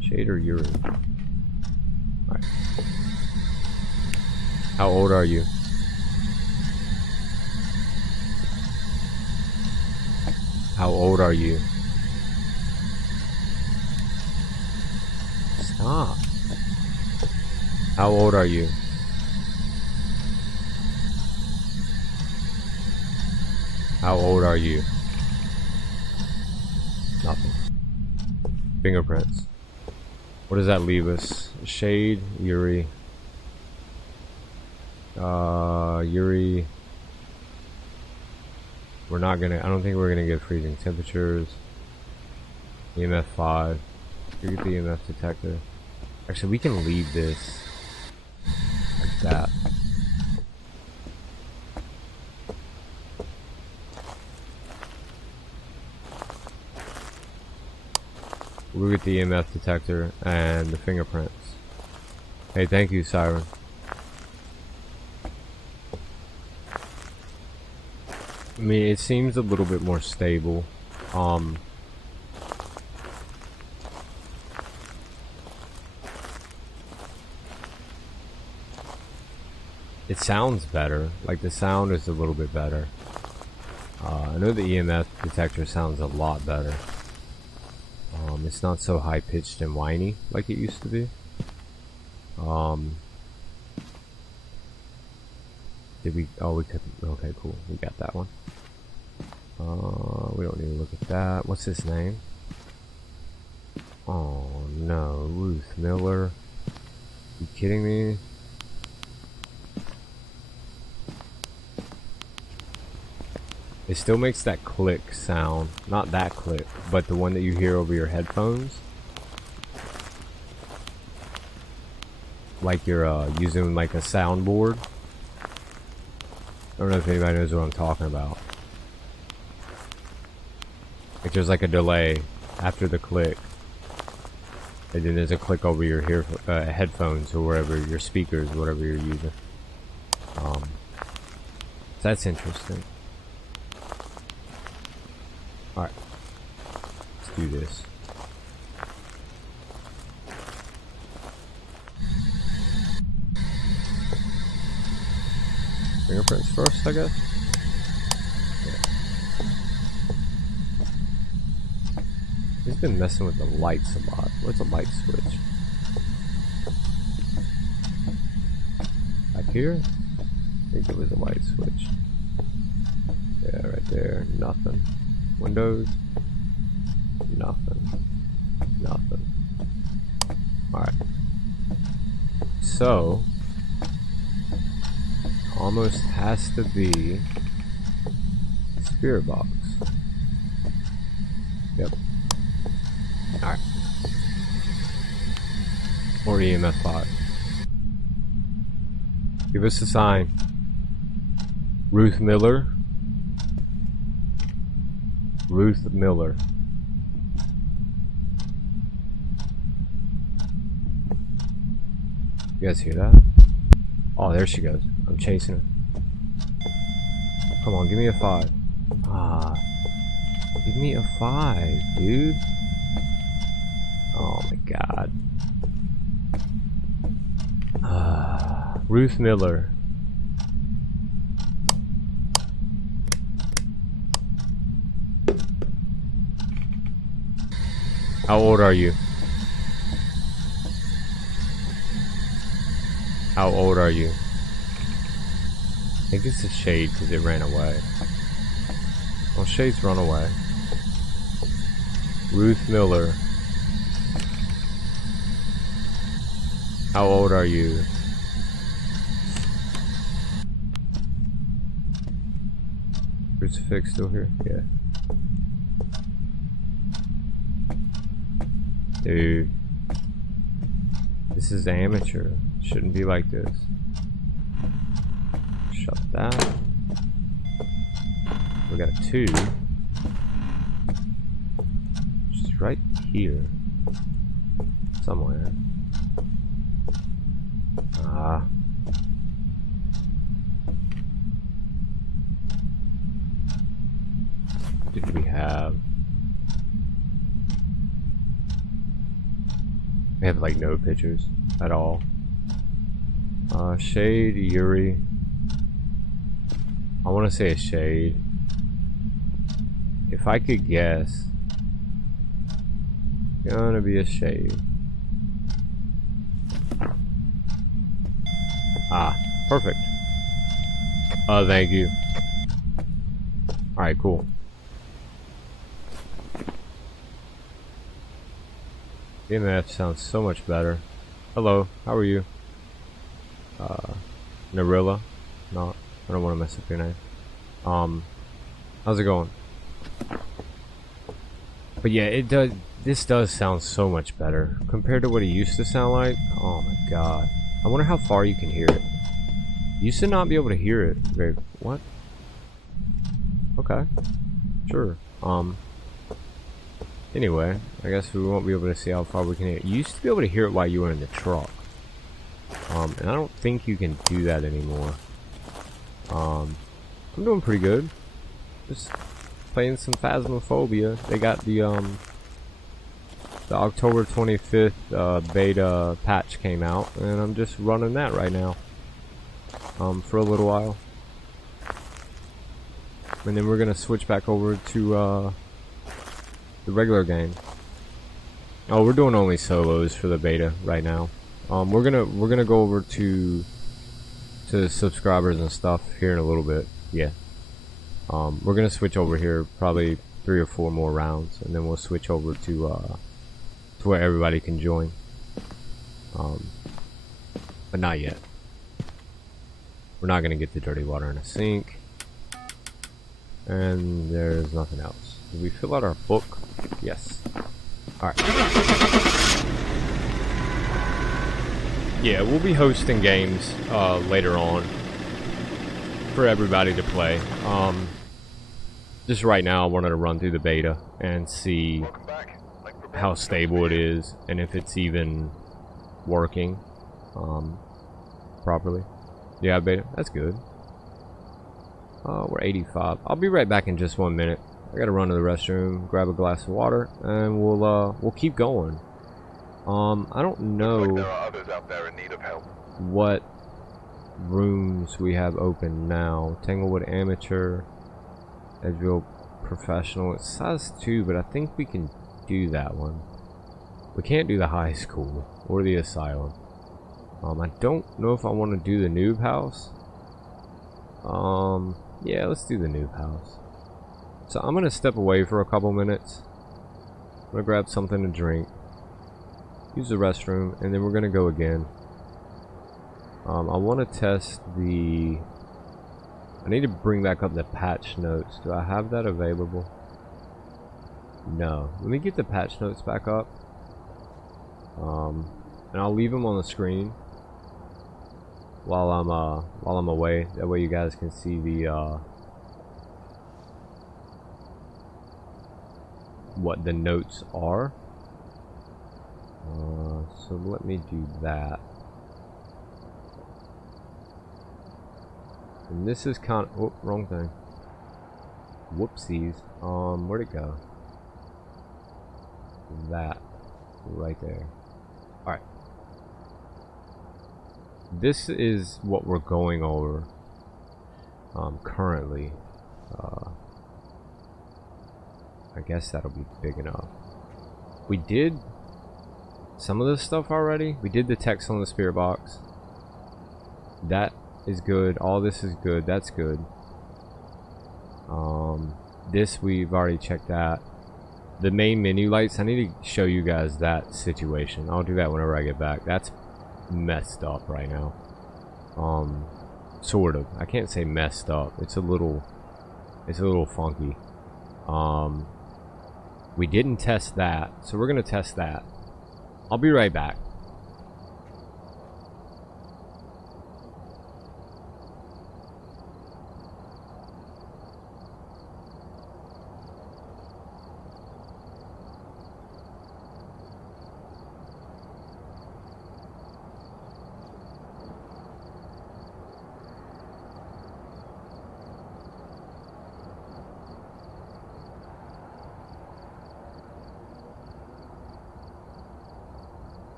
Shade or Yuri? Alright. How old are you? How old are you? Stop. How old are you? How old are you? Nothing. Fingerprints. What does that leave us? Shade, Yuri. Yuri. We're not gonna, I don't think we're gonna get freezing temperatures. EMF 5. Get the EMF detector. Actually, we can leave this like that. We'll get the EMF detector and the fingerprints. Hey, thank you, Siren. I mean, it seems a little bit more stable. It sounds better. Like, the sound is a little bit better. I know the EMF detector sounds a lot better. It's not so high-pitched and whiny like it used to be. Did we? Oh, we could. Okay, cool. We got that one. We don't need to look at that. What's his name? Oh no, Ruth Miller. You kidding me? It still makes that click sound. Not that click, but the one that you hear over your headphones. Like you're using like a soundboard. I don't know if anybody knows what I'm talking about. Like there's like a delay after the click. And then there's a click over your headphones or wherever, your speakers, whatever you're using. So that's interesting. Alright. Let's do this. Fingerprints first, I guess? Yeah. He's been messing with the lights a lot. Where's the light switch? Back here? I think it was a light switch. Yeah, right there. Nothing. Windows? Nothing. Nothing. Alright. So, almost has to be spirit box. Yep. Alright. Or EMF 5. Give us a sign. Ruth Miller. Ruth Miller. You guys hear that? Oh, there she goes. I'm chasing her. Come on, give me a 5. Ah. Give me a 5, dude. Oh my god. Ruth Miller. How old are you? How old are you? I think it's a shade because it ran away. Well, shades run away. Ruth Miller. How old are you? Crucifix still here? Yeah. Dude. This is amateur. Shouldn't be like this. Shut that. We got a 2. Just right here. Somewhere. Ah. What did we have? We have like no pictures at all. Shade, Yuri. I want to say a shade. If I could guess, gonna be a shade. Ah, perfect. Thank you. Alright, cool. EMF sounds so much better. Hello, how are you? Narilla? No, I don't want to mess up your name. How's it going? But yeah, it does. This does sound so much better compared to what it used to sound like. Oh my god! I wonder how far you can hear it. You used to not be able to hear it very. What? Okay. Sure. Anyway, I guess we won't be able to see how far we can hear it. You used to be able to hear it while you were in the truck. And I don't think you can do that anymore. I'm doing pretty good. Just playing some Phasmophobia. They got the October 25th beta patch came out, and I'm just running that right now. For a little while. And then we're gonna switch back over to the regular game. Oh, we're doing only solos for the beta right now. We're gonna go over to subscribers and stuff here in a little bit. Yeah. We're gonna switch over here probably 3 or 4 more rounds, and then we'll switch over to where everybody can join. But not yet. We're not gonna get the dirty water in a sink. And there's nothing else. Did we fill out our book? Yes. Alright. Yeah, we'll be hosting games later on for everybody to play. Just right now I wanted to run through the beta and see how stable it is and if it's even working properly. Yeah, beta. That's good. We're 85. I'll be right back in just 1 minute. I gotta run to the restroom, grab a glass of water, and we'll keep going. I don't know there are others out there in need of help. what rooms we have open now. Tanglewood Amateur, Edgeville Professional. It's size 2, but I think we can do that one. We can't do the high school or the asylum. I don't know if I want to do the noob house. Yeah, let's do the noob house. So I'm gonna step away for a couple minutes. I'm gonna grab something to drink, use the restroom, and then we're gonna go again. I want to test the... I need to bring back up the patch notes. Do I have that available? No. Let me get the patch notes back up. And I'll leave them on the screen while I'm away. That way you guys can see the what the notes are. So let me do that. And this is kind of, oh, wrong thing. Whoopsies. Where'd it go? That right there. Alright. This is what we're going over currently. I guess that'll be big enough. We did some of this stuff already. We did the text on the spirit box. That is good. All this is good. That's good. This we've already checked that. The main menu lights, I need to show you guys that situation. I'll do that whenever I get back. That's messed up right now. Sort of. I can't say messed up. It's a little funky. We didn't test that, so we're gonna test that. I'll be right back.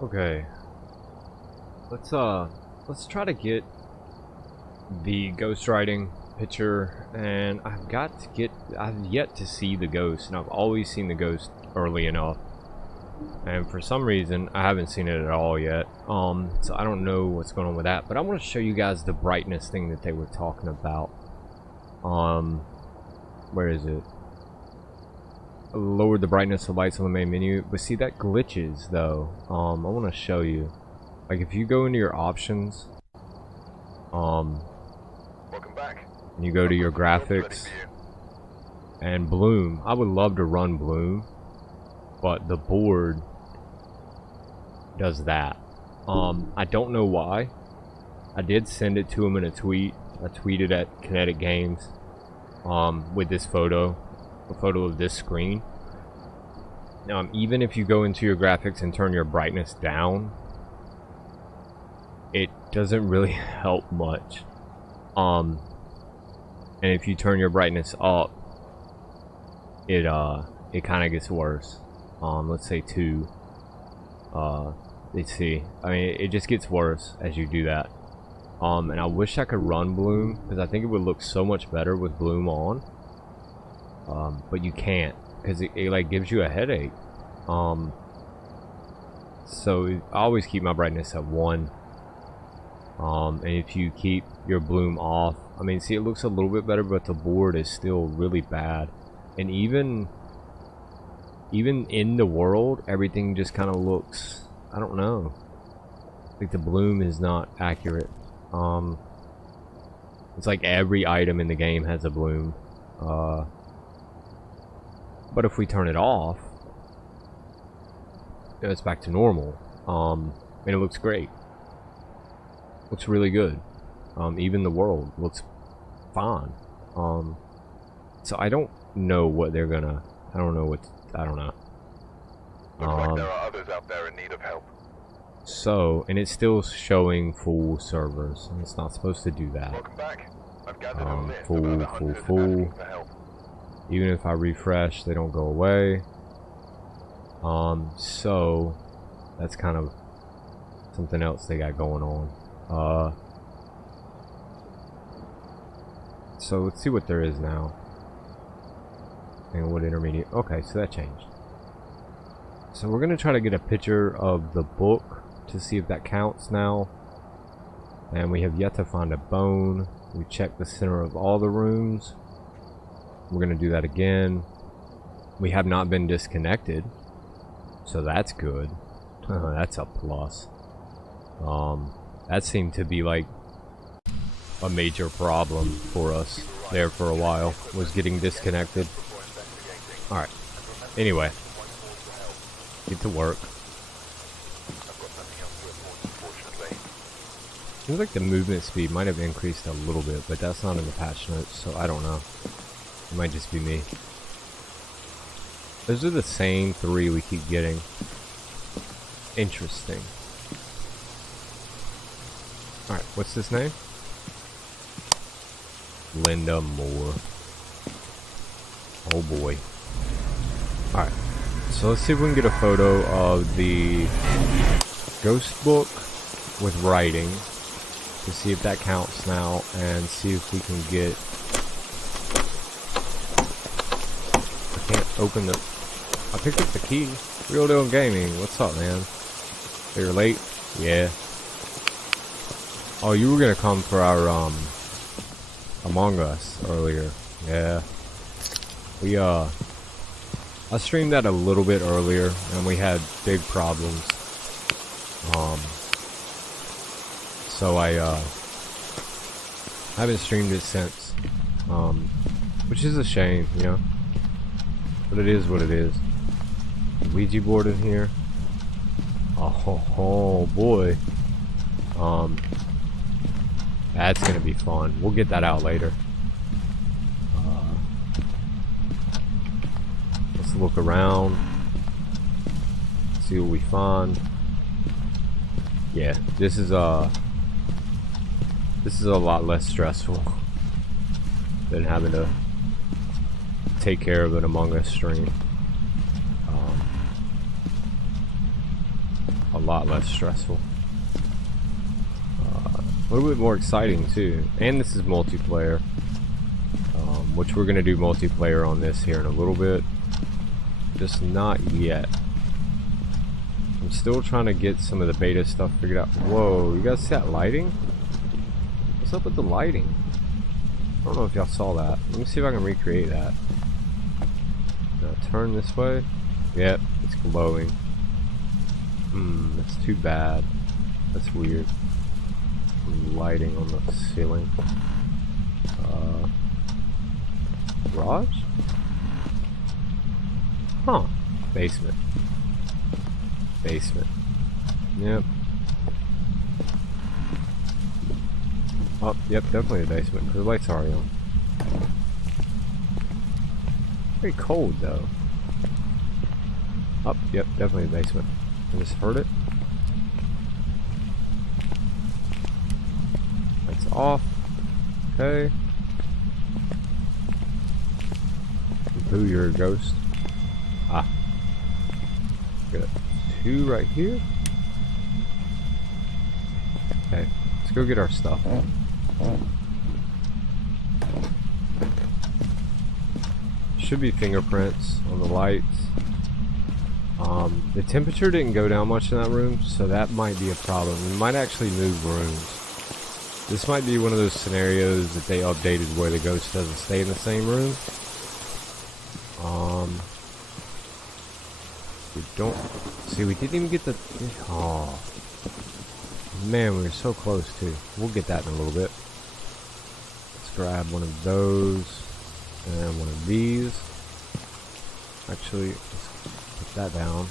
Okay. Let's try to get the ghostwriting picture, and I've yet to see the ghost, and I've always seen the ghost early enough. And for some reason, I haven't seen it at all yet. So I don't know what's going on with that, but I want to show you guys the brightness thing that they were talking about. Where is it? Lowered the brightness of lights on the main menu, but see that glitches though. I want to show you. Like if you go into your options, Welcome back. and you go to your graphics and bloom. I would love to run bloom, but the board does that. I don't know why. I did send it to him in a tweet. I tweeted at Kinetic Games with this photo, a photo of this screen. Even if you go into your graphics and turn your brightness down, it doesn't really help much. And if you turn your brightness up, it kind of gets worse. Let's say 2. Let's see. I mean, it just gets worse as you do that. And I wish I could run bloom, because I think it would look so much better with bloom on. But you can't, because it like gives you a headache. So I always keep my brightness at 1. And if you keep your bloom off, I mean, see, it looks a little bit better, but the board is still really bad. And even in the world, everything just kind of looks, I don't know, like the bloom is not accurate. It's like every item in the game has a bloom. But if we turn it off, it's back to normal. And it looks great. Looks really good. Even the world looks fine. So I don't know what they're gonna. I don't know. Looks like there are others out there in need of help. So, and it's still showing full servers, and it's not supposed to do that. Welcome back. I've gathered a list of Full. other hunters asking for help. Even if I refresh, they don't go away. So that's kind of something else they got going on. So let's see what there is now. And what intermediate. Okay, so that changed. So we're gonna try to get a picture of the book to see if that counts now. And we have yet to find a bone. We checked the center of all the rooms. We're gonna do that again. We have not been disconnected, so that's good. That's a plus. That seemed to be like a major problem for us there for a while, was getting disconnected. Alright, anyway, get to work. Seems like the movement speed might have increased a little bit, but that's not in the patch notes, so I don't know. It might just be me. Those are the same 3 we keep getting. Interesting. Alright, what's this name? Linda Moore. Oh boy. Alright, so let's see if we can get a photo of the ghost book with writing to see if that counts now, and see if we can get... I can't open the... I picked up the key. Real Deal Gaming, what's up, man? You're late? Yeah. Oh, you were gonna come for our, Among Us earlier. Yeah. I streamed that a little bit earlier, and we had big problems. So I haven't streamed it since. Which is a shame, you know? But it is what it is. Ouija board in here. Oh boy. That's gonna be fun. We'll get that out later. Let's look around. See what we find. Yeah, this is a lot less stressful than having to take care of an Among Us stream. a lot less stressful. A little bit more exciting too. And this is multiplayer, which we're gonna do multiplayer on this here in a little bit. Just not yet. I'm still trying to get some of the beta stuff figured out. Whoa, you guys see that lighting? What's up with the lighting? I don't know if y'all saw that. Let me see if I can recreate that. Now turn this way. Yep, it's glowing. That's too bad. That's weird. Lighting on the ceiling. Garage? Huh. Basement. Basement. Yep. Oh, yep, definitely the basement, because the lights are already on. Very cold, though. Oh, yep, definitely the basement. I just heard it. Lights off. Okay. Boo, you're a ghost. Ah. Got 2 right here. Okay, let's go get our stuff. Should be fingerprints on the lights. The temperature didn't go down much in that room, so that might be a problem. We might actually move rooms. This might be one of those scenarios that they updated where the ghost doesn't stay in the same room. We don't see. We didn't even get the. Oh man, we were so close too. We'll get that in a little bit. Let's grab one of those and one of these. Actually, let's put that down.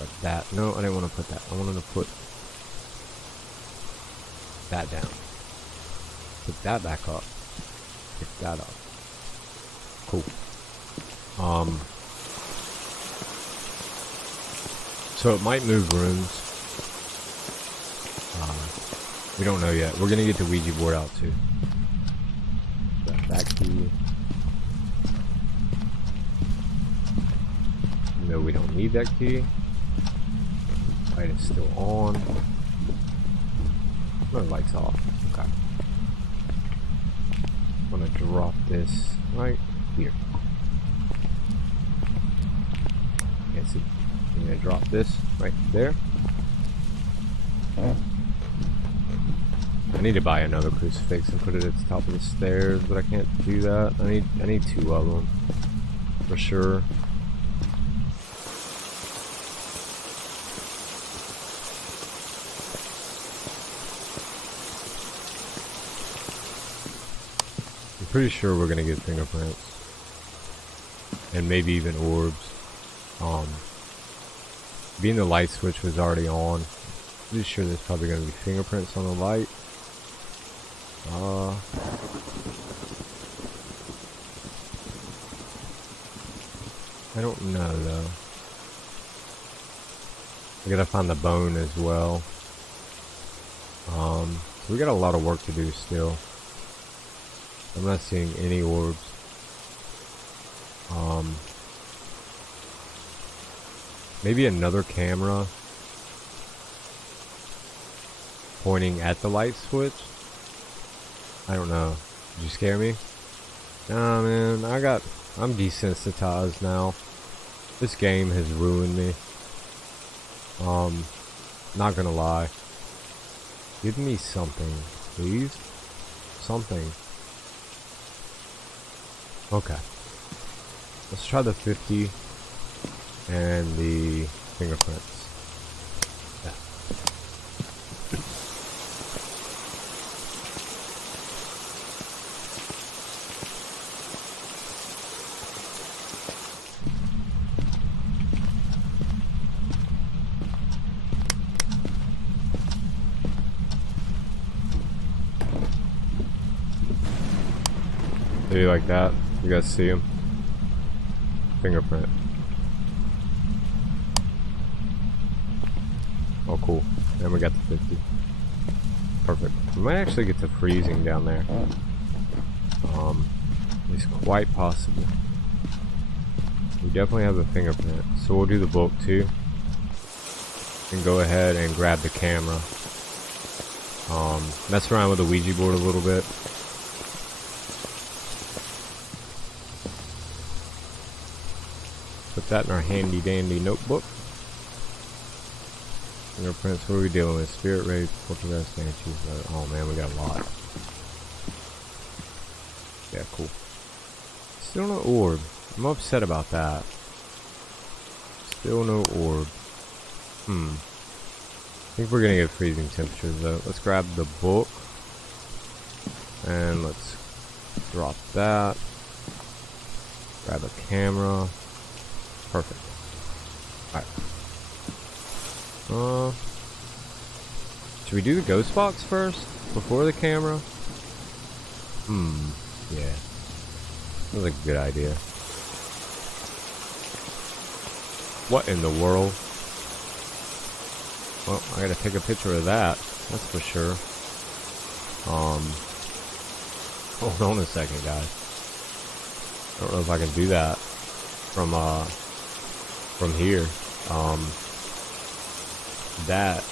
Like that. No, I didn't want to put that. I wanted to put that down. Put that back up. Pick that up. Cool. So it might move rooms. We don't know yet. We're gonna get the Ouija board out too. That key. No, we don't need that key. Light is still on. No, light's off. Okay. I'm gonna drop this right here. Can't see. I'm gonna drop this right there. I need to buy another crucifix and put it at the top of the stairs, but I can't do that. I need 2 of them for sure. I'm pretty sure we're gonna get fingerprints and maybe even orbs. Being the light switch was already on, I'm pretty sure there's probably gonna be fingerprints on the light. I don't know though. I gotta find the bone as well. So we got a lot of work to do still. I'm not seeing any orbs. Maybe another camera pointing at the light switch. I don't know. Did you scare me? Nah, man. I'm desensitized now. This game has ruined me. Not gonna lie. Give me something, please. Something. Okay. Let's try the 50 and the fingerprints. Yeah. Do you like that? You guys see him? Fingerprint. Oh, cool. And we got the 50. Perfect. We might actually get to freezing down there. It's quite possible. We definitely have a fingerprint. So we'll do the book too. and go ahead and grab the camera. Mess around with the Ouija board a little bit. Put that in our handy dandy notebook. Fingerprints, what are we dealing with? Spirit rays, poltergeist, banshees. Oh man, we got a lot. Yeah, cool. Still no orb. I'm upset about that. Still no orb. I think we're gonna get freezing temperatures though. Let's grab the book. And let's drop that. Grab a camera. Perfect. Alright. Should we do the ghost box first? Before the camera? Yeah. That was a good idea. What in the world? Well, I gotta take a picture of that. That's for sure. Hold on a second, guys. I don't know if I can do that from here. That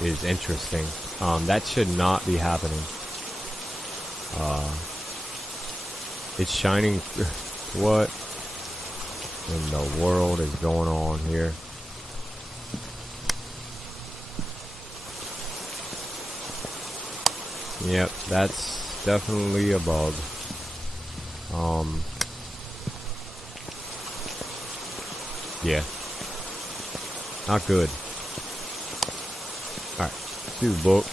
is interesting. That should not be happening. It's shining. What in the world is going on here? Yep, that's definitely a bug. Yeah. Not good. Alright, let's do the book.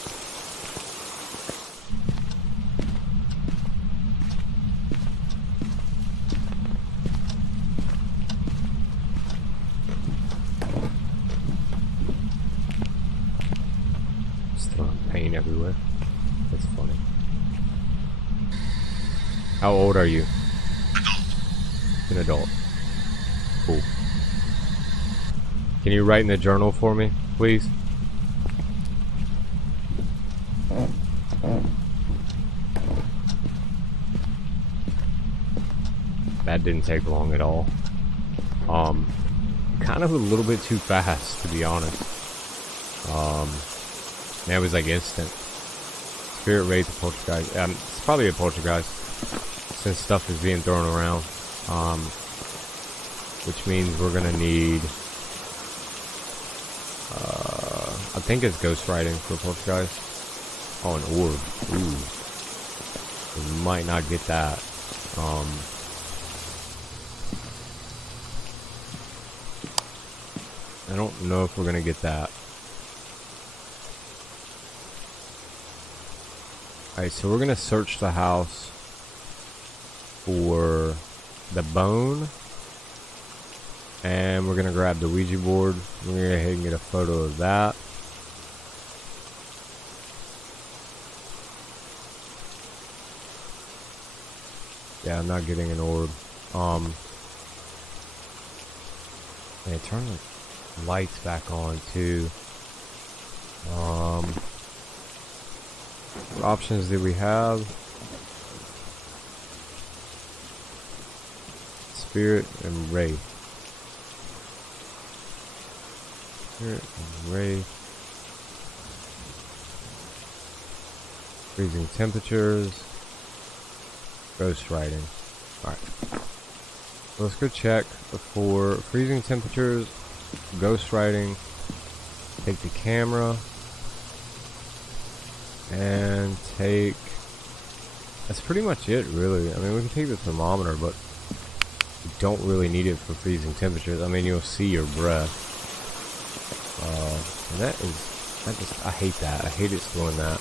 Just throwing paint everywhere. That's funny. How old are you? An adult. Cool. Can you write in the journal for me, please? That didn't take long at all. Kind of a little bit too fast, to be honest. That was like instant. Spirit rate to poltergeist. It's probably a poltergeist since stuff is being thrown around. Which means we're gonna need. I think it's ghostwriting for poltergeist. Oh, an orb. Ooh. We might not get that. I don't know if we're gonna get that. Alright, so we're gonna search the house for the bone. And we're gonna grab the Ouija board. We're gonna go ahead and get a photo of that. Yeah, I'm not getting an orb. And turn the lights back on too. What options do we have? Spirit and Wraith. Spirit and Wraith. Freezing temperatures. Ghostwriting. Alright. Let's go check for freezing temperatures, ghostwriting. Take the camera. And take... That's pretty much it, really. I mean, we can take the thermometer, but we don't really need it for freezing temperatures. I mean, you'll see your breath. And that is... I hate that. I hate it's doing that.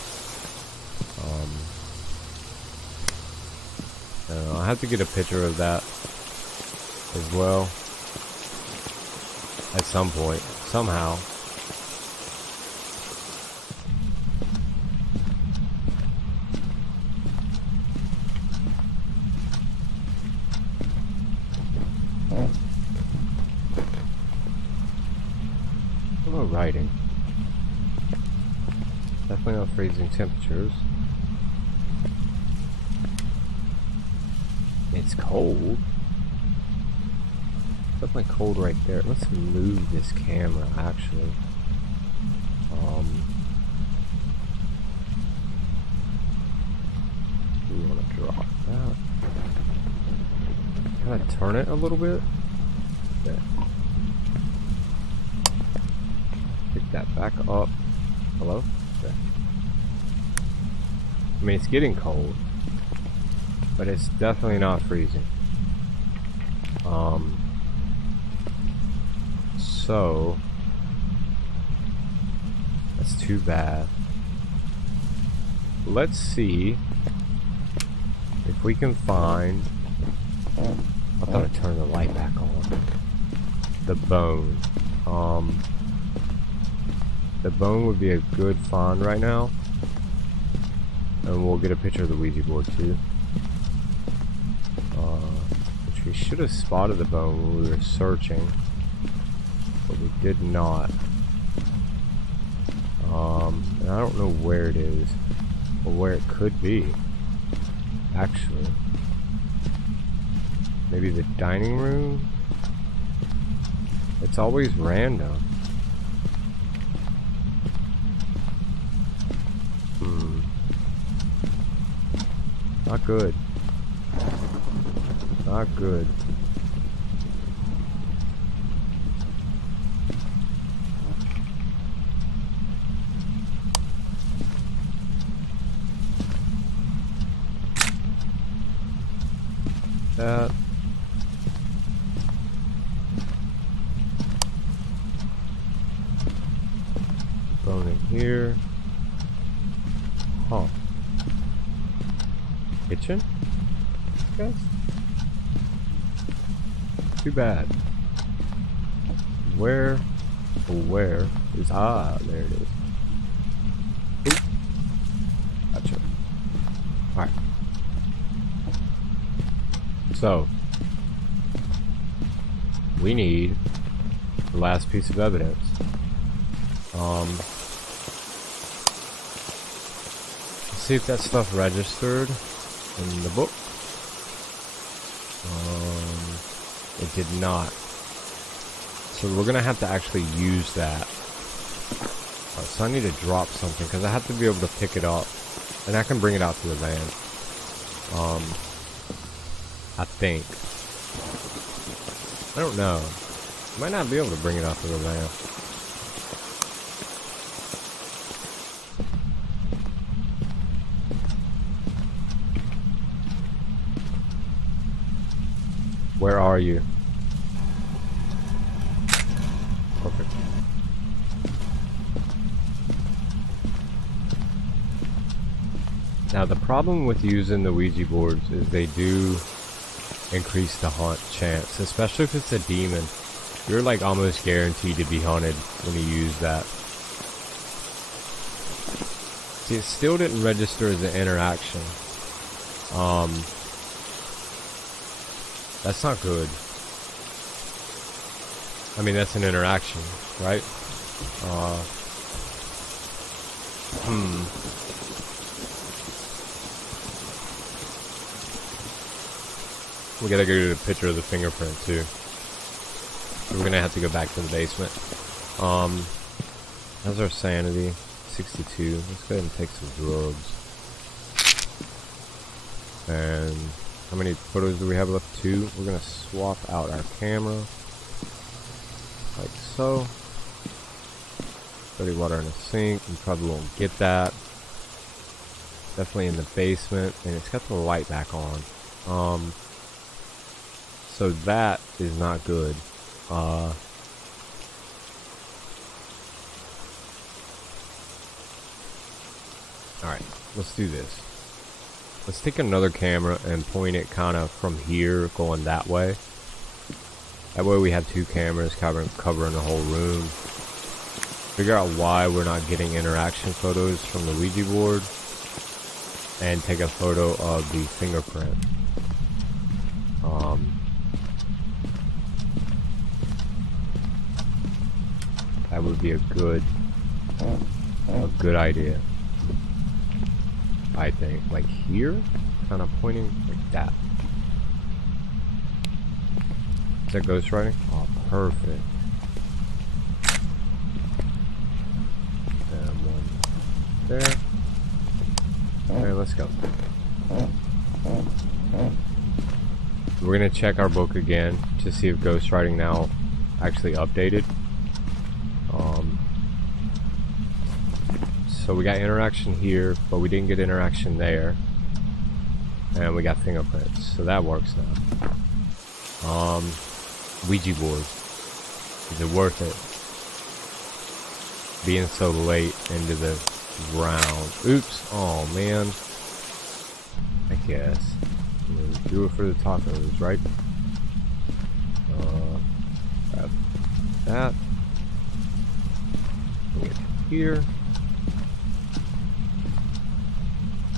I'll have to get a picture of that as well at some point, somehow. What about writing? Definitely not freezing temperatures. It's cold. Definitely cold right there. Let's move this camera, actually. We want to drop that. Kind of turn it a little bit. There. Pick that back up. Hello? There. I mean, it's getting cold, but it's definitely not freezing. So that's too bad. Let's see if we can find. I thought I turned the light back on. The bone. The bone would be a good find right now. And we'll get a picture of the Ouija board too. Which we should have spotted the bone when we were searching. But we did not. And I don't know where it is. Or where it could be. Actually. Maybe the dining room? It's always random. Not good. Not good. That. Bone in here. Huh. Kitchen? Yes. Too bad. Where is there it is. Oop. Gotcha. Alright. So we need the last piece of evidence. Let's see if that stuff registered in the book. It did not. So we're gonna have to actually use that. So I need to drop something because I have to be able to pick it up, and I can bring it out to the van. I think. I don't know. Might not be able to bring it out to the van. Where are you? Perfect. Now the problem with using the Ouija boards is they do increase the haunt chance, especially if it's a demon. You're like almost guaranteed to be haunted when you use that. See, it still didn't register as an interaction. That's not good. I mean, that's an interaction, right? We gotta get a picture of the fingerprint too. So we're gonna have to go back to the basement. How's our sanity? 62. Let's go ahead and take some drugs. And how many photos do we have left? 2. We're gonna swap out our camera. Like so. Dirty water in the sink. You probably won't get that. Definitely in the basement. And it's got the light back on. So that is not good. Alright, let's do this. Let's take another camera and point it kind of from here going that way. That way we have 2 cameras covering the whole room. Figure out why we're not getting interaction photos from the Ouija board. And take a photo of the fingerprint. That would be a good idea. I think, like here, kind of pointing like that. Is that ghostwriting? Oh, perfect. And one there. Okay, let's go. We're gonna check our book again to see if ghostwriting now actually updated. So we got interaction here, but we didn't get interaction there. And we got fingerprints, so that works now. Ouija board. Is it worth it? Being so late into the round. Oops. Oh man. I guess. We'll do it for the tacos, right? Grab that. Bring it here.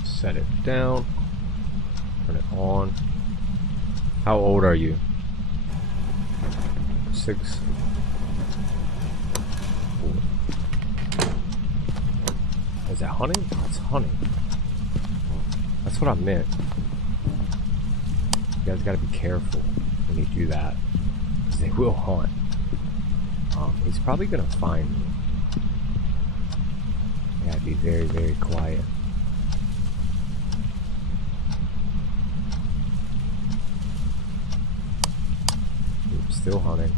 Set it down. Turn it on. How old are you? 6. 4. Is that honey? Oh, it's honey. That's what I meant. You guys gotta be careful when you do that, because they will haunt. He's probably gonna find me. I gotta be very, very quiet. Oops, still hunting.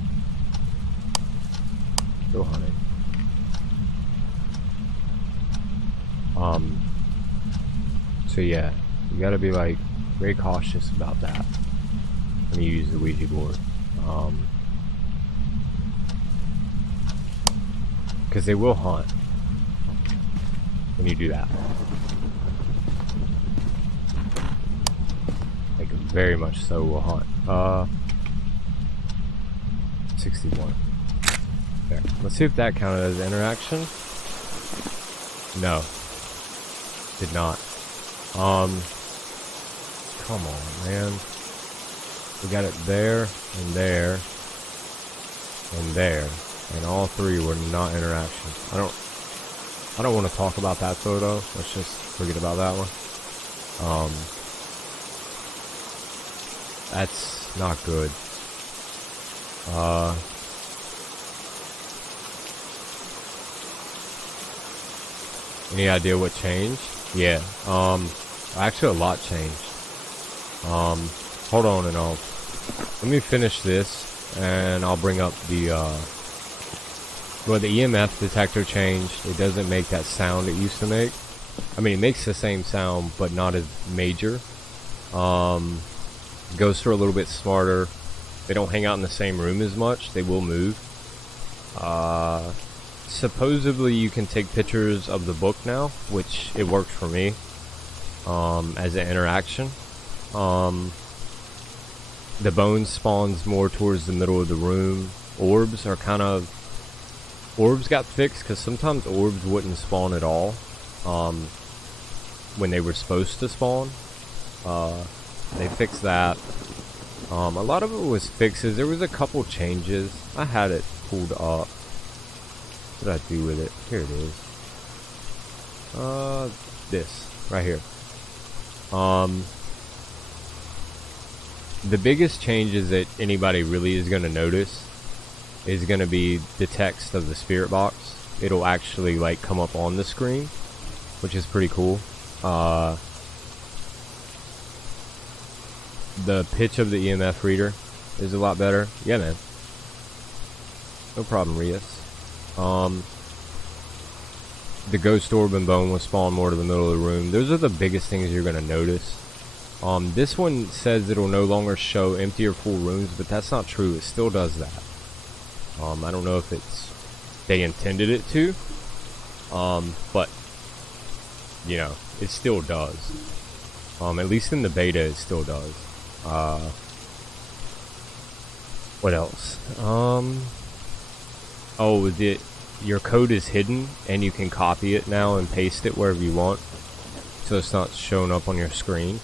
Still hunting. So yeah, you gotta be like very cautious about that when you use the Ouija board. Because they will haunt when you do that. Like very much so will haunt. 61. There. Let's see if that counted as interaction. No. Did not. Come on, man. We got it there, and there, and there. And all three were not interactions. I don't want to talk about that photo. Let's just forget about that one. That's not good. Any idea what changed? Yeah. Actually a lot changed. Hold on, and let me finish this and I'll bring up the well, the EMF detector changed. It doesn't make that sound it used to make. I mean, it makes the same sound, but not as major. Ghosts are a little bit smarter. They don't hang out in the same room as much. They will move. Supposedly you can take pictures of the book now, which it worked for me, as an interaction. The bone spawns more towards the middle of the room. Orbs got fixed because sometimes orbs wouldn't spawn at all when they were supposed to spawn. They fixed that. A lot of it was fixes. There was a couple changes. I had it pulled up. What did I do with it? Here it is. This right here. The biggest changes that anybody really is going to notice is going to be the text of the spirit box. It'll actually like come up on the screen, which is pretty cool. The pitch of the EMF reader is a lot better. Yeah, man. No problem, Rias. The ghost orb and bone will spawn more to the middle of the room. Those are the biggest things you're going to notice. This one says it'll no longer show empty or full rooms, but that's not true. It still does that. I don't know if they intended it to, but you know, it still does. At least in the beta, it still does. What else? Oh, your code is hidden, and you can copy it now and paste it wherever you want, so it's not showing up on your screen.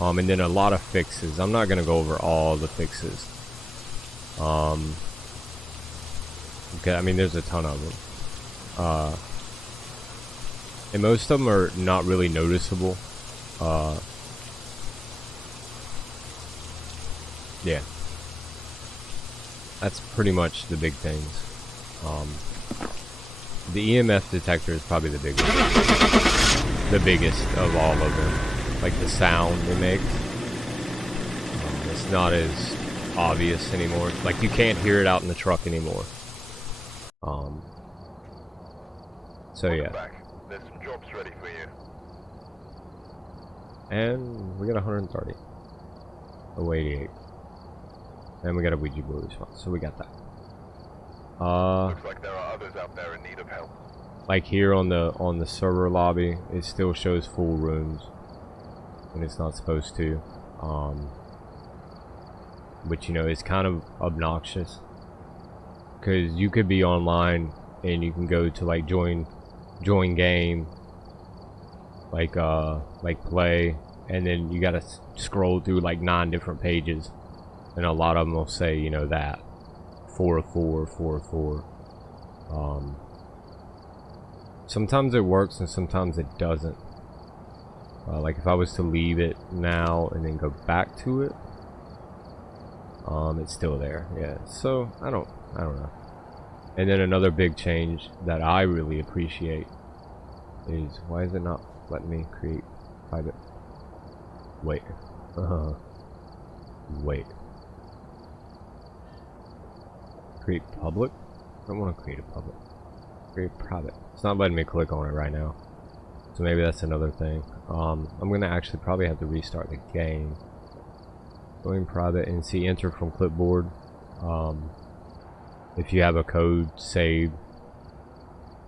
And then a lot of fixes. I'm not gonna go over all the fixes. Okay, I mean, there's a ton of them. And most of them are not really noticeable. Yeah. That's pretty much the big things. The EMF detector is probably the biggest of all of them. Like the sound it makes. It's not as obvious anymore. Like you can't hear it out in the truck anymore. So yeah. There's some jobs ready for you. And we got 130. Oh, 88. And we got a Ouija board response, so we got that. Looks like there are others out there in need of help. Like here on the server lobby, it still shows full rooms when it's not supposed to. Which, you know, is kind of obnoxious, because you could be online and you can go to like join game, like play, and then you gotta scroll through like 9 different pages, and a lot of them will say, you know, that 4 of 4, 4 of 4. Sometimes it works and sometimes it doesn't. Like if I was to leave it now and then go back to it, it's still there. Yeah, so I don't know. And then another big change that I really appreciate is, why is it not letting me create private? Wait. Wait. Create public? I don't want to create a public. Create private. It's not letting me click on it right now. So maybe that's another thing. I'm gonna actually probably have to restart the game. Going private and see enter from clipboard. If you have a code saved,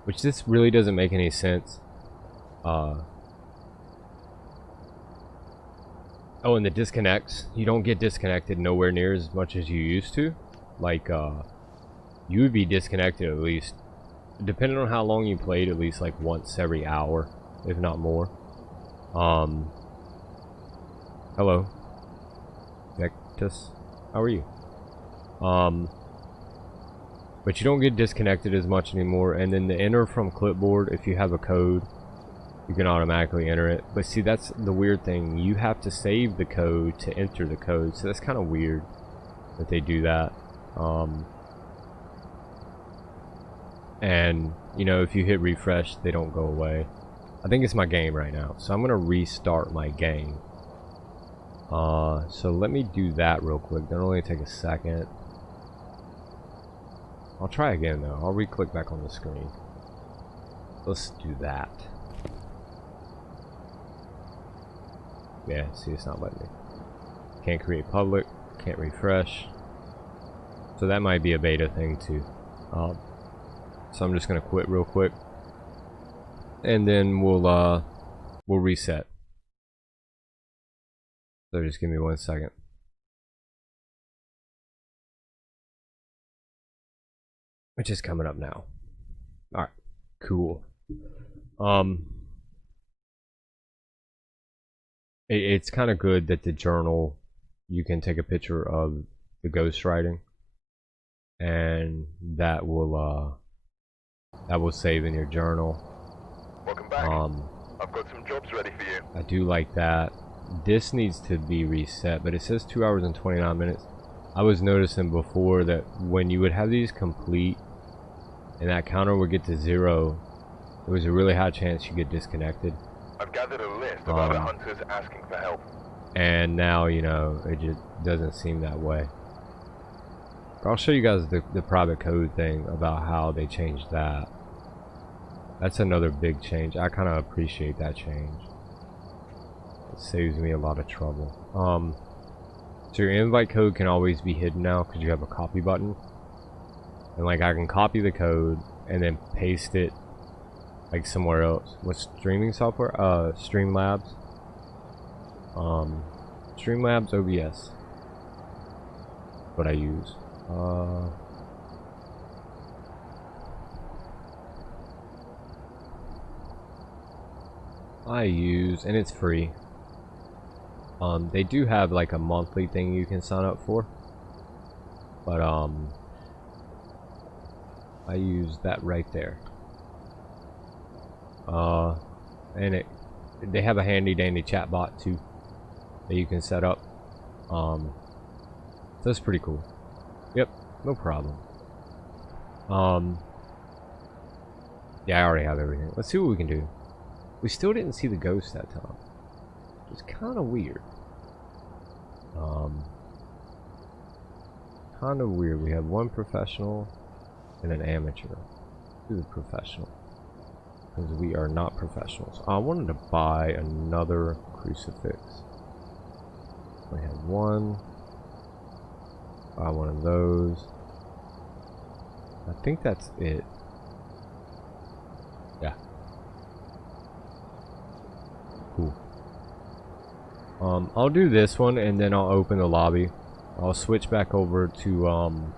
which this really doesn't make any sense. Oh, and the disconnects, you don't get disconnected nowhere near as much as you used to. Like you would be disconnected at least, depending on how long you played, at least like once every hour, if not more. Hello Nectus, how are you? But you don't get disconnected as much anymore. And then the enter from clipboard, if you have a code, you can automatically enter it. But see, that's the weird thing, you have to save the code to enter the code, so that's kind of weird that they do that. And you know, if you hit refresh, they don't go away. I think it's my game right now, so I'm gonna restart my game. So let me do that real quick. That'll only take a second. I'll try again though. I'll re-click back on the screen. Let's do that. Yeah, see, it's not letting me. Can't create public, can't refresh. So that might be a beta thing too. So I'm just gonna quit real quick, and then we'll reset. So just give me 1 second. Which is coming up now. Alright, cool. It's kind of good that the journal, you can take a picture of the ghostwriting, and that will save in your journal. Welcome back. I've got some jobs ready for you. I do like that. This needs to be reset, but it says 2 hours and 29 minutes. I was noticing before that when you would have these complete and that counter would get to 0, there was a really high chance you get disconnected. I've gathered a list of other hunters asking for help. And now, you know, it just doesn't seem that way. But I'll show you guys the private code thing about how they changed that. That's another big change. I kind of appreciate that change. It saves me a lot of trouble. So your invite code can always be hidden now because you have a copy button. And like I can copy the code and then paste it like somewhere else. What's streaming software? Streamlabs. Streamlabs OBS. What I use. And it's free. They do have like a monthly thing you can sign up for, but I use that right there. And they have a handy dandy chat bot too that you can set up. So that's pretty cool. Yep. no problem. Yeah, I already have everything. Let's see what we can do. We still didn't see the ghost that time. It's kind of weird. Kind of weird. We have one professional and an amateur. Who's a professional? Because we are not professionals. I wanted to buy another crucifix. We have one. Buy one of those. I think that's it. Yeah. Cool. I'll do this one and then I'll open the lobby. I'll switch back over to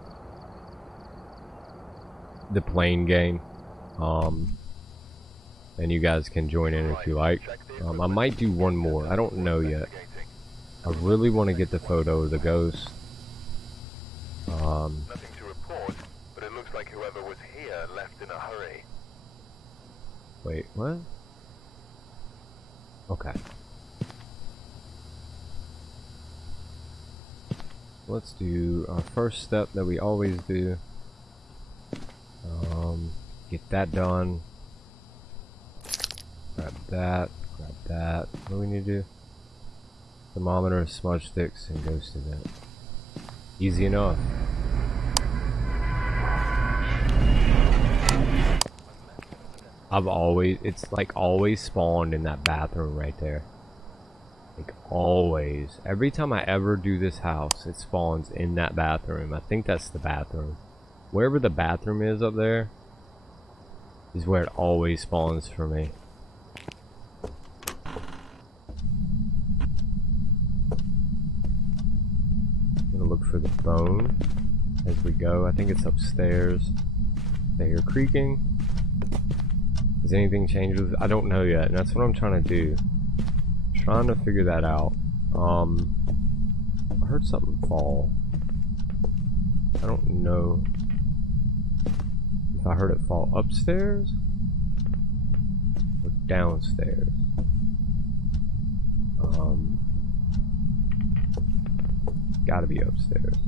the plane game. And you guys can join in if you like. I might do one more. I don't know yet. I really want to get the photo of the ghost. Nothing to report, but it looks like whoever was here left in a hurry. Wait, what? Okay. Let's do our first step that we always do. Get that done. Grab that. Grab that. What do we need to do? Thermometer, smudge sticks, and ghost event. Easy enough. It's like always spawned in that bathroom right there. Like always. Every time I ever do this house, it spawns in that bathroom. I think that's the bathroom. Wherever the bathroom is up there is where it always spawns for me. I'm gonna look for the bone as we go. I think it's upstairs. I hear creaking. Has anything changed with it? I don't know yet, and that's what I'm trying to do. Trying to figure that out. I heard something fall. I don't know if I heard it fall upstairs or downstairs. Gotta be upstairs.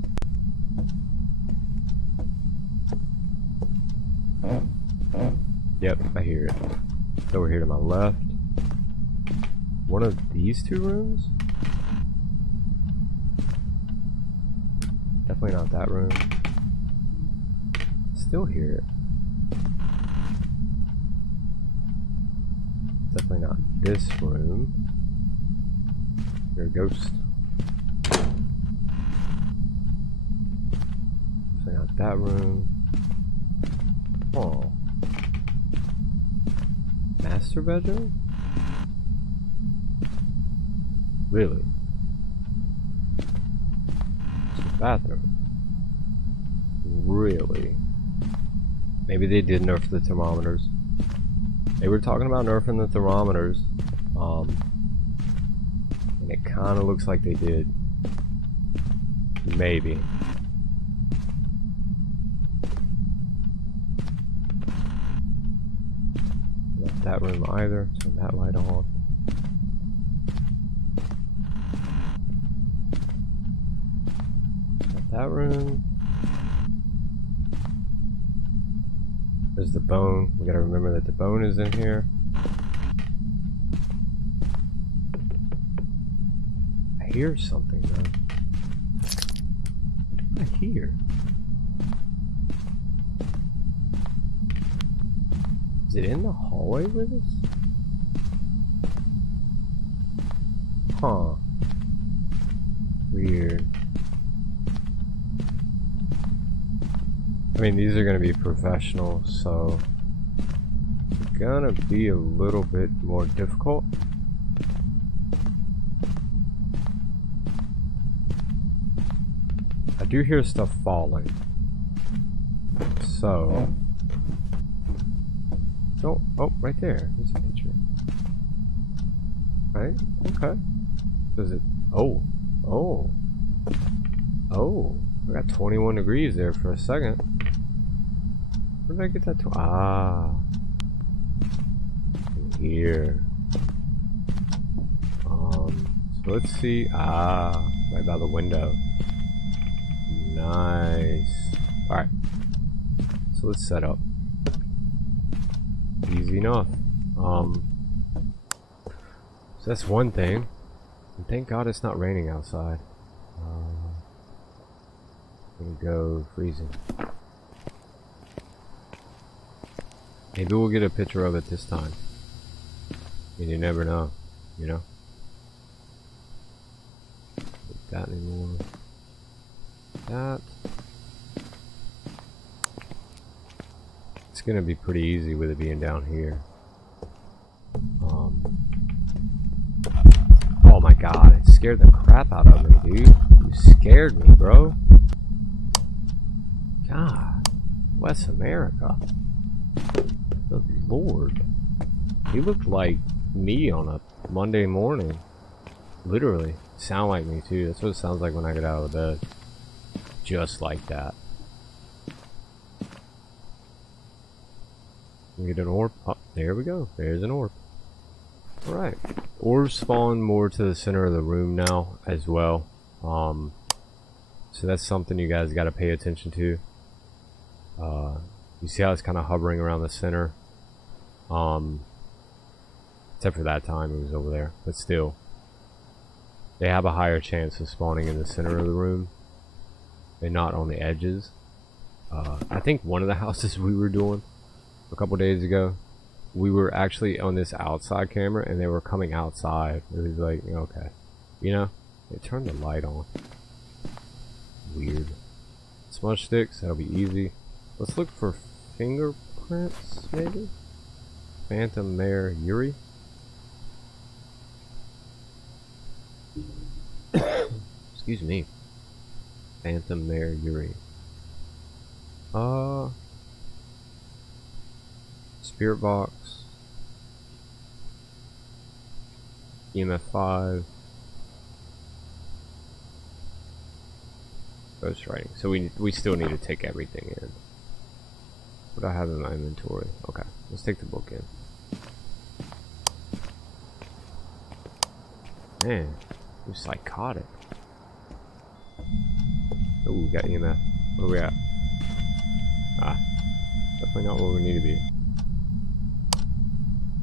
Yep, I hear it. It's over here to my left. One of these two rooms? Definitely not that room. Still hear it. Definitely not this room. You're a ghost. Definitely not that room. Oh. Master bedroom? Really? It's a bathroom. Really? Maybe they did nerf the thermometers. They were talking about nerfing the thermometers. And it kinda looks like they did. Maybe. Not that room either, so that light on. Not that room. There's the bone. We gotta remember that the bone is in here. I hear something though. What did I hear? Is it in the hallway with us? Huh. Weird. I mean, these are going to be professional, so it's going to be a little bit more difficult. I do hear stuff falling. So, don't, oh, right there. There's a picture. Right, okay. Does it, oh, I got 21 degrees there for a second. Where did I get that to? Ah. In here. So let's see. Ah, right by the window. Nice. Alright. So let's set up. Easy enough. So that's one thing. And thank God it's not raining outside. Gonna go freezing. Maybe we'll get a picture of it this time. And you never know, you know? Not that anymore. That. It's gonna be pretty easy with it being down here. Oh my god, it scared the crap out of me, dude. You scared me, bro. God, West America. Good Lord. He looked like me on a Monday morning. Literally. Sound like me too. That's what it sounds like when I get out of bed. Just like that. We get an orb. Oh, there we go. There's an orb. Alright. Orbs spawn more to the center of the room now as well. So that's something you guys gotta pay attention to. You see how it's kind of hovering around the center? Except for that time it was over there. But still. They have a higher chance of spawning in the center of the room. And not on the edges. I think one of the houses we were doing a couple days ago, we were actually on this outside camera and they were coming outside. It was like, okay. You know? They turned the light on. Weird. Smudge sticks, that'll be easy. Let's look for fingerprints, maybe? Phantom Mare Yuri. Excuse me. Phantom Mare Yuri. Spirit box. EMF 5. Ghost writing. So we still need to take everything in. What do I have in my inventory? Okay, let's take the book in. Man, you're psychotic. Oh, we got EMF. Where are we at? Ah, definitely not where we need to be.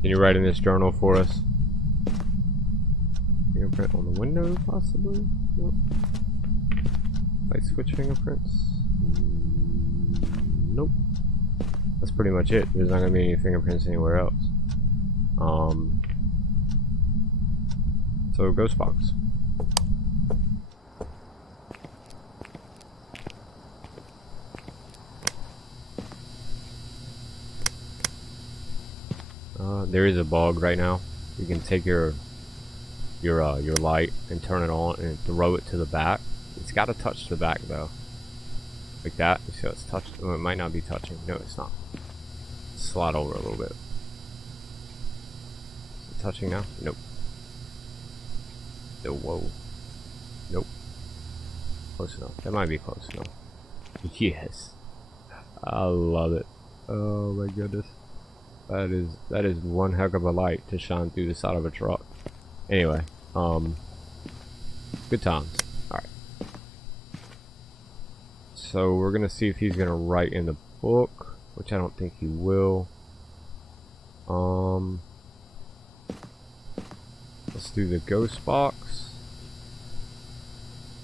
Can you write in this journal for us? Fingerprint on the window, possibly? Nope. Light switch fingerprints? Nope. That's pretty much it. There's not gonna be any fingerprints anywhere else. So ghost box. There is a bug right now. You can take your light and turn it on and throw it to the back. It's got to touch the back though, like that. You see how it's touched? Oh, it might not be touching. No, it's not. Slide over a little bit. Is it touching now? Nope. No, whoa. Nope. Close enough. That might be close enough. Yes. I love it. Oh my goodness. That is one heck of a light to shine through the side of a truck. Anyway, good times. Alright. So we're gonna see if he's gonna write in the book, which I don't think he will. Let's do the ghost box.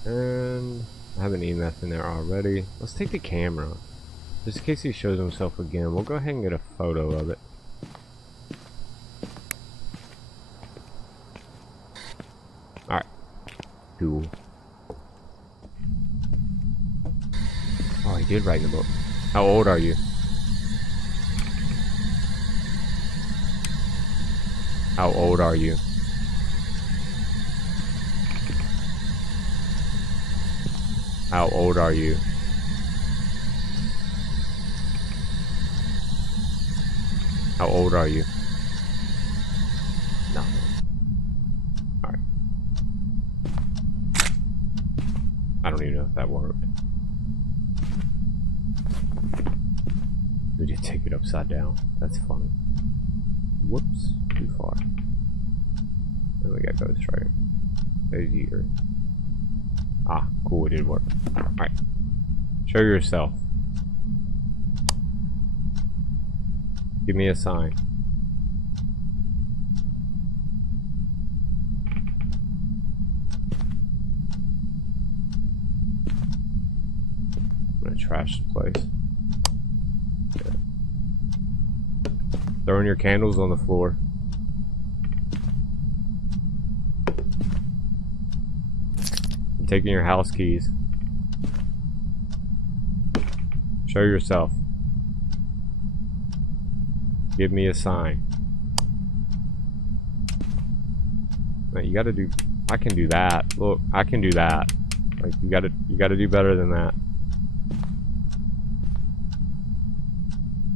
And I have an EMF in there already. Let's take the camera. Just in case he shows himself again, we'll go ahead and get a photo of it. Alright. Cool. Oh, he did write in the book. How old are you? How old are you? How old are you? How old are you? No. Alright. I don't even know if that worked. We did take it upside down. That's funny. Whoops. Too far. Then we got ghost writing. There's year. Ah, cool. It did work. Alright. Show yourself. Give me a sign. I'm gonna trash the place. Yeah. Throwing your candles on the floor. I'm taking your house keys. Show yourself. Give me a sign. Wait, you gotta do. I can do that. Look, I can do that. Like you gotta do better than that.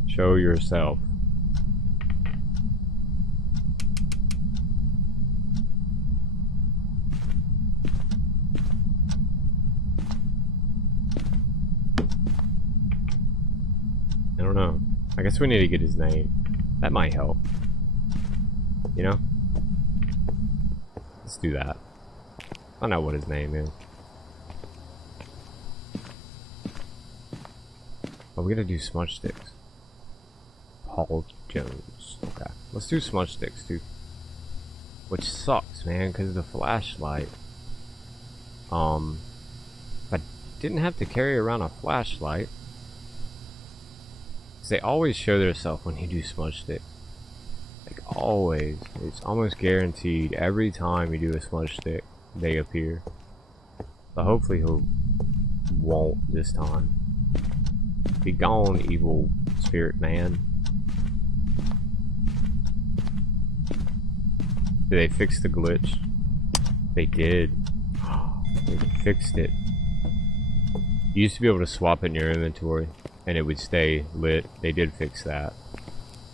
Show yourself. I don't know. I guess we need to get his name. That might help. You know? Let's do that. I know what his name is. Oh, we gotta do smudge sticks. Paul Jones. Okay. Let's do smudge sticks, too. Which sucks, man, because of the flashlight. If I didn't have to carry around a flashlight. They always show themselves when you do smudge stick. Like always. It's almost guaranteed every time you do a smudge stick, they appear. So hopefully he won't this time. Be gone, evil spirit man. Did they fix the glitch? They did. They fixed it. You used to be able to swap it in your inventory and it would stay lit. They did fix that.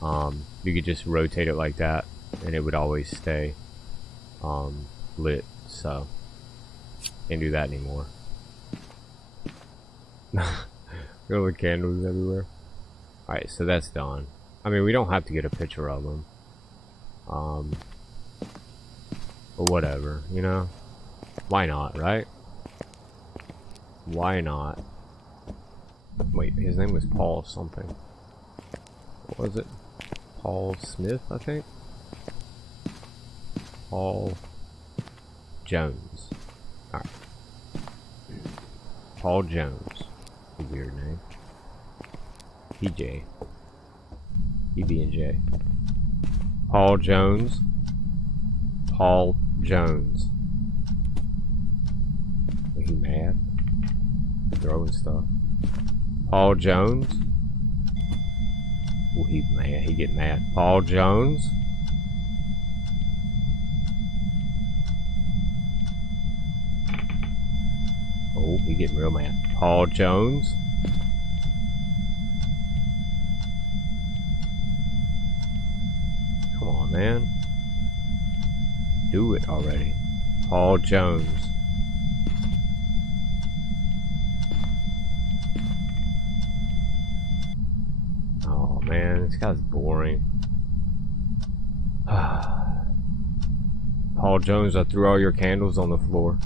You could just rotate it like that and it would always stay lit. So can't do that anymore. All the candles everywhere. Alright, so that's done. I mean, we don't have to get a picture of them. But whatever, you know? Why not, right? Why not? Wait, his name was Paul something. What was it? Paul Smith, I think? Paul Jones. Alright. Paul Jones. A weird name. PJ. PB&J. Paul Jones. Paul Jones. Are you mad? Throwing stuff. Paul Jones. Oh, he mad. He get mad. Paul Jones. Oh, he getting real mad. Paul Jones. Come on, man. Do it already. Paul Jones. Oh man, this guy's boring. Paul Jones, I threw all your candles on the floor.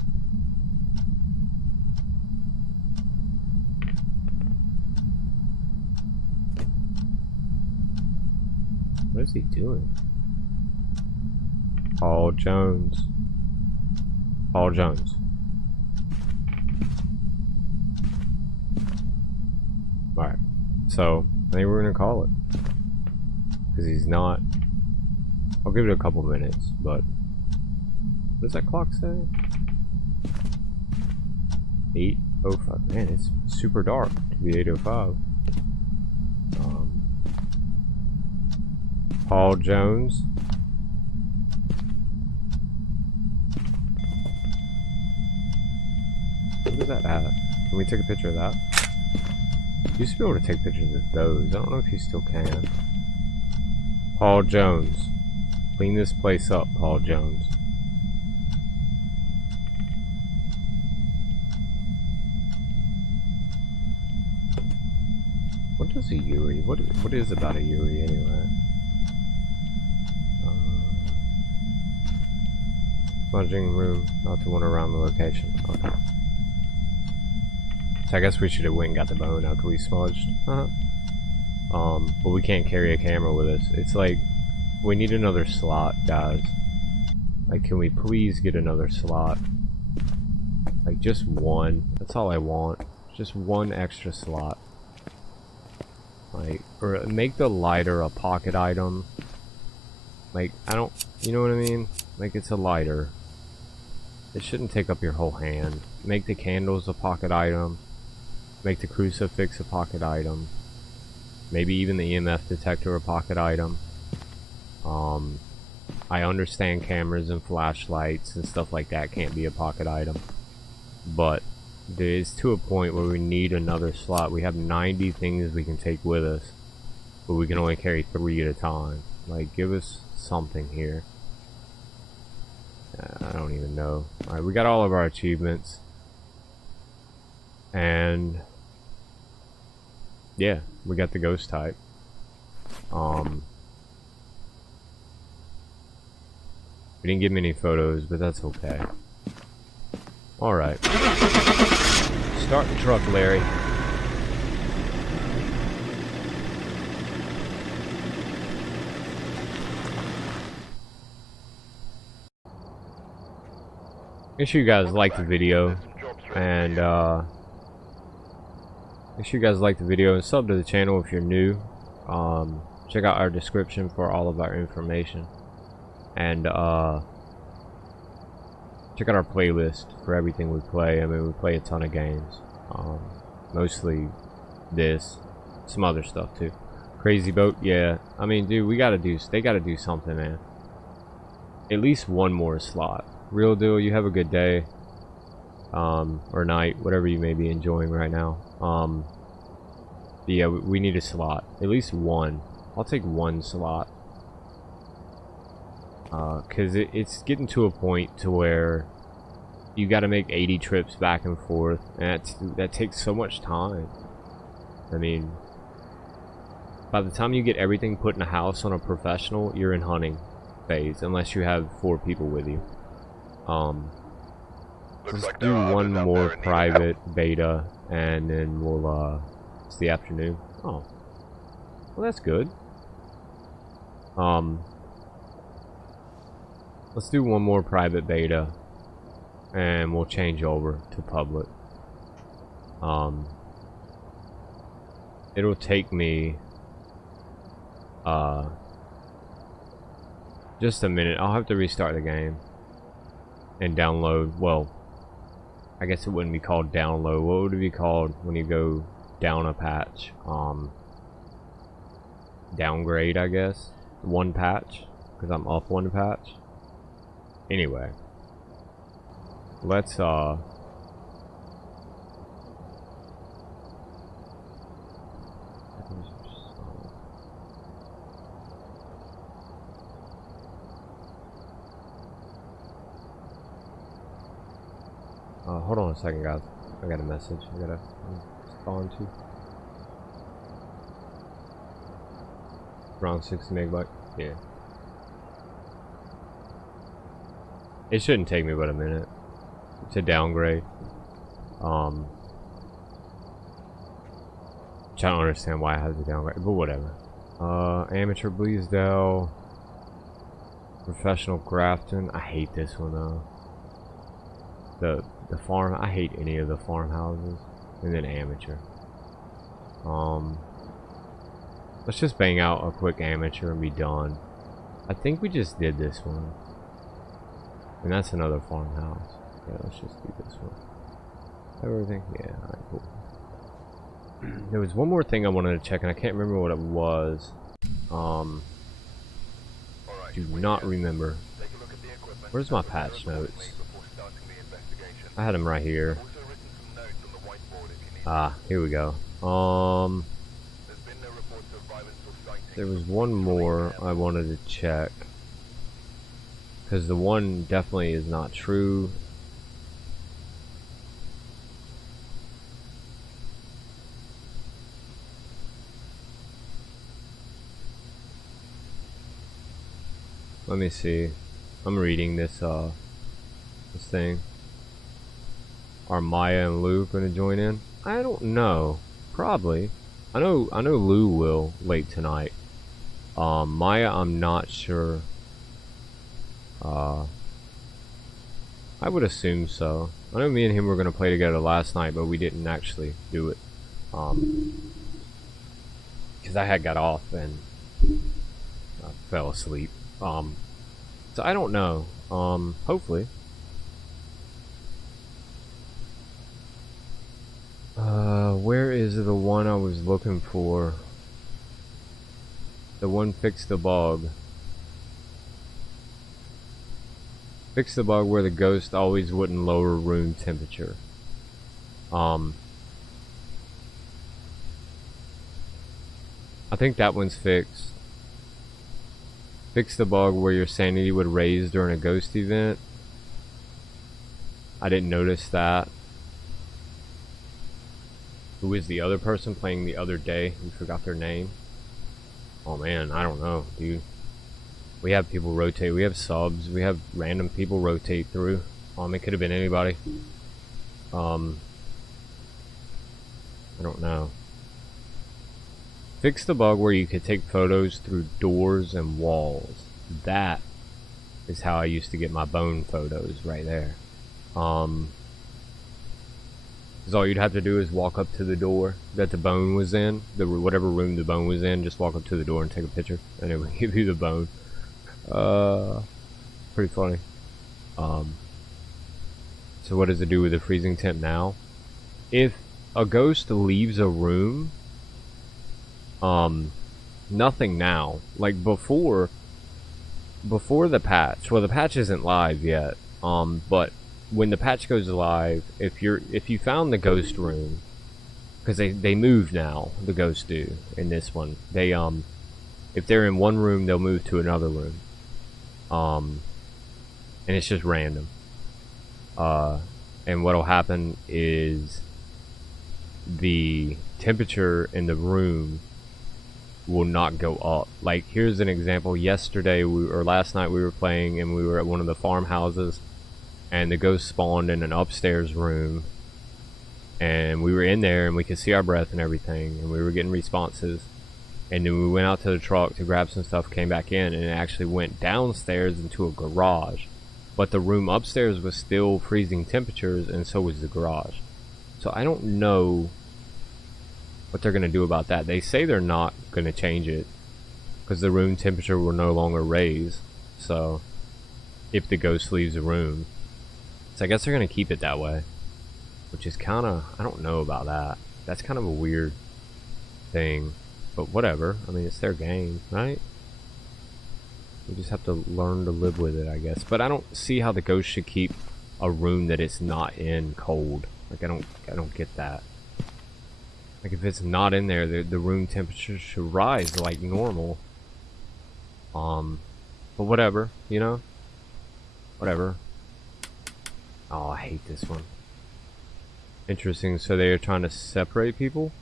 What is he doing? Paul Jones. Paul Jones. Alright. So, I think we're gonna call it. Because he's not... I'll give it a couple minutes, but... What does that clock say? 8:05. Man, it's super dark to be 8:05. Paul Jones. What is that at? Can we take a picture of that? You used to be able to take pictures of those. I don't know if you still can. Paul Jones. Clean this place up, Paul Jones. What does a Yuri? What is about a Yuri anyway? Smudging room, not the one around the location. Okay. So I guess we should have went and got the bone after we smudged. But we can't carry a camera with us. It's like, we need another slot, guys. Like, can we please get another slot? Like, just one. That's all I want. Just one extra slot. Like, or make the lighter a pocket item. Like, I don't, you know what I mean? Like, it's a lighter. It shouldn't take up your whole hand. Make the candles a pocket item. Make the crucifix a pocket item. Maybe even the EMF detector a pocket item. I understand cameras and flashlights and stuff like that can't be a pocket item. But it's to a point where we need another slot. We have 90 things we can take with us, but we can only carry 3 at a time. Like, give us something here. I don't even know. Alright, we got all of our achievements. And yeah, we got the ghost type. We didn't get many photos, but that's okay. Alright. Start the truck, Larry. Make sure you guys like the video, and make sure you guys like the video and sub to the channel if you're new. Check out our description for all of our information, and check out our playlist for everything we play. I mean, we play a ton of games, mostly this, some other stuff too. Crazy Boat, yeah. I mean, dude, they gotta do something, man. At least one more slot. Real deal, you have a good day, or night, whatever you may be enjoying right now. But yeah, we need a slot. At least one. I'll take one slot. Cause it's getting to a point to where you gotta make 80 trips back and forth, and that takes so much time. I mean, by the time you get everything put in a house on a professional, you're in hunting phase, unless you have 4 people with you. Let's do one more private beta, and then we'll, it's the afternoon. Oh. Well, that's good. Let's do one more private beta, and we'll change over to public. It'll take me, just a minute. I'll have to restart the game and download. Well, I guess it wouldn't be called download. What would it be called when you go down a patch? Downgrade, I guess. One patch, because I'm up one patch. Anyway, let's hold on a second, guys. I got a message I gotta respond to. Around 60 megabyte. Yeah. It shouldn't take me but a minute to downgrade. Which I don't understand why I had to downgrade, but whatever. Amateur Bleasdale. Professional Grafton. I hate this one though. The farm, I hate any of the farmhouses. And then amateur. Let's just bang out a quick amateur and be done. I think we just did this one. And that's another farmhouse. Yeah, let's just do this one. Everything? Yeah, alright, cool. There was one more thing I wanted to check, and I can't remember what it was. Do not remember. Where's my patch notes? I had them right here. Ah, here we go. There was one more I wanted to check. Because the one definitely is not true. Let me see. I'm reading this this thing. Are Maya and Lou gonna join in? I don't know. Probably. I know Lou will late tonight. Maya, I'm not sure. I would assume so. I know me and him were gonna play together last night, but we didn't actually do it. Because I had got off and I fell asleep. So I don't know. Hopefully. Where is the one I was looking for? The one fix the bug. Fix the bug where the ghost always wouldn't lower room temperature. I think that one's fixed. Fix the bug where your sanity would raise during a ghost event. I didn't notice that. Who is the other person playing the other day? You forgot their name. Oh man, I don't know, dude. We have people rotate. We have subs. We have random people rotate through. It could have been anybody. I don't know. Fix the bug where you could take photos through doors and walls. That is how I used to get my bone photos right there. Because all you'd have to do is walk up to the door that the bone was in, whatever room the bone was in, just walk up to the door and take a picture, and it would give you the bone. Pretty funny. So what does it do with the freezing temp now? If a ghost leaves a room, nothing now. Like before the patch. Well, the patch isn't live yet. But when the patch goes live, if you found the ghost room, because they move now, the ghosts do in this one. They if they're in one room, they'll move to another room. And it's just random. And what'll happen is the temperature in the room will not go up. Like, here's an example. Yesterday, or last night, we were playing and we were at one of the farmhouses, and the ghost spawned in an upstairs room, and we were in there and we could see our breath and everything, and we were getting responses. And then we went out to the truck to grab some stuff, came back in, and it actually went downstairs into a garage. But the room upstairs was still freezing temperatures, and so was the garage. So I don't know what they're going to do about that. They say they're not going to change it, because the room temperature will no longer raise. So, if the ghost leaves the room. So I guess they're going to keep it that way. Which is kind of, I don't know about that. That's kind of a weird thing. But whatever. I mean, it's their game, right? We just have to learn to live with it, I guess. But I don't see how the ghost should keep a room that it's not in cold. Like, I don't get that. Like, if it's not in there, the room temperature should rise like normal. But whatever, you know? Whatever. Oh, I hate this one. Interesting, so they are trying to separate people?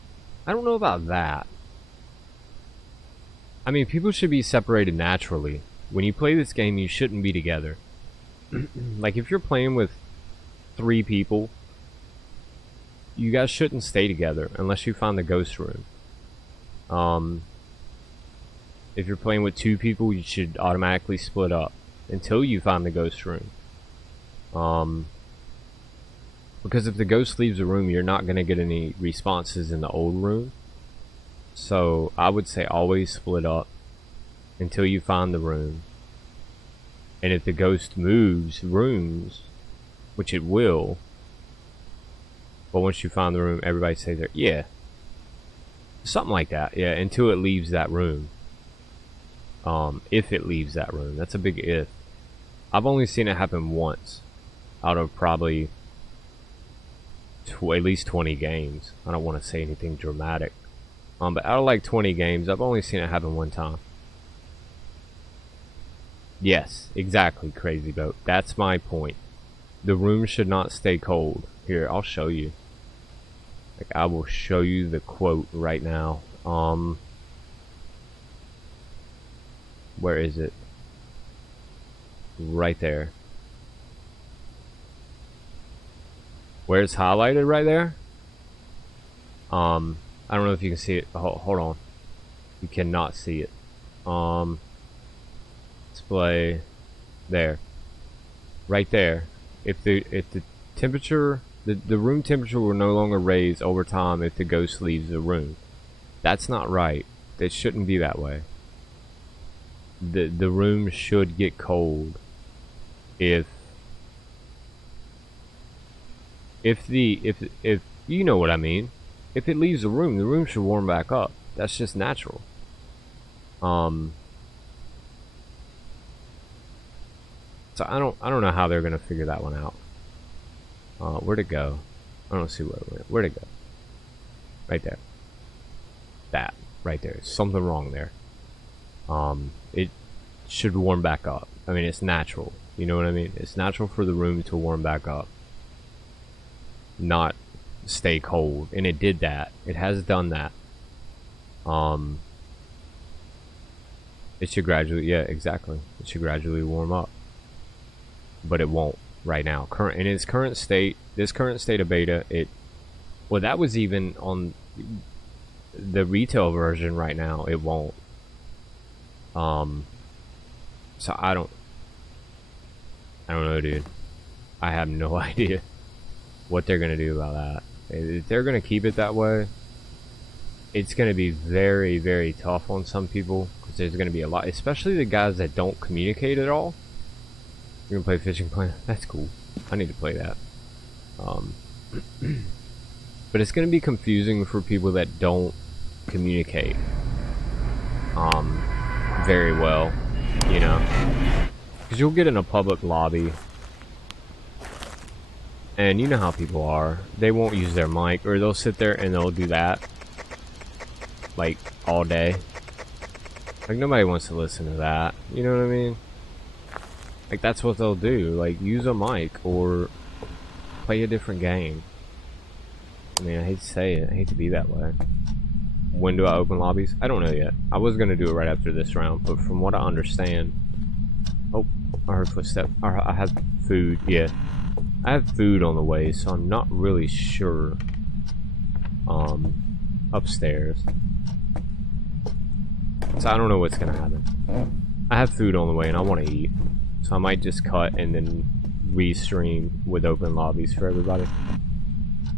I don't know about that. I mean, people should be separated naturally. When you play this game, you shouldn't be together. Like, if you're playing with 3 people, you guys shouldn't stay together unless you find the ghost room. If you're playing with 2 people, you should automatically split up until you find the ghost room. Because if the ghost leaves a room, you're not going to get any responses in the old room. So I would say always split up until you find the room. And if the ghost moves rooms, which it will, but once you find the room, everybody stays there. Yeah. Something like that. Yeah, until it leaves that room. If it leaves that room. That's a big if. I've only seen it happen once out of probably at least 20 games. I don't want to say anything dramatic. But out of like 20 games, I've only seen it happen one time. Yes, exactly, Crazy Boat. That's my point. The room should not stay cold. Here, I'll show you. Like, I will show you the quote right now. Where is it? Right there. Where it's highlighted right there? I don't know if you can see it. Hold on. You cannot see it. Display there. Right there. If the temperature, the room temperature will no longer raise over time if the ghost leaves the room. That's not right. It shouldn't be that way. The room should get cold if you know what I mean. If it leaves the room should warm back up. That's just natural. So I don't know how they're gonna figure that one out. Where'd it go? I don't see where it went. Where'd it go? Right there. That right there. Something wrong there. It should warm back up. I mean, it's natural. You know what I mean? It's natural for the room to warm back up, not stay cold. And it did that. It has done that. It should gradually, yeah, exactly. It should gradually warm up, but it won't right now. In its current state, this current state of beta, well, that was even on the retail version. Right now, it won't. So I don't know, dude. I have no idea what they're gonna do about that. If they're gonna keep it that way, it's gonna be very, very tough on some people, because there's gonna be a lot, especially the guys that don't communicate at all. You're gonna play Fishing Planet? That's cool. I need to play that. But it's gonna be confusing for people that don't communicate very well, you know, because you'll get in a public lobby and you know how people are. They won't use their mic, or they'll sit there and they'll do that like all day. Like, nobody wants to listen to that, you know what I mean? Like, that's what they'll do. Like, use a mic or play a different game. I mean, I hate to say it, I hate to be that way. When do I open lobbies? I don't know yet. I was gonna do it right after this round, but from what I understand, oh, I heard footsteps. I have food. Yeah, I have food on the way, so I'm not really sure. Upstairs, so I don't know what's gonna happen. I have food on the way, and I want to eat, so I might just cut and then re-stream with open lobbies for everybody,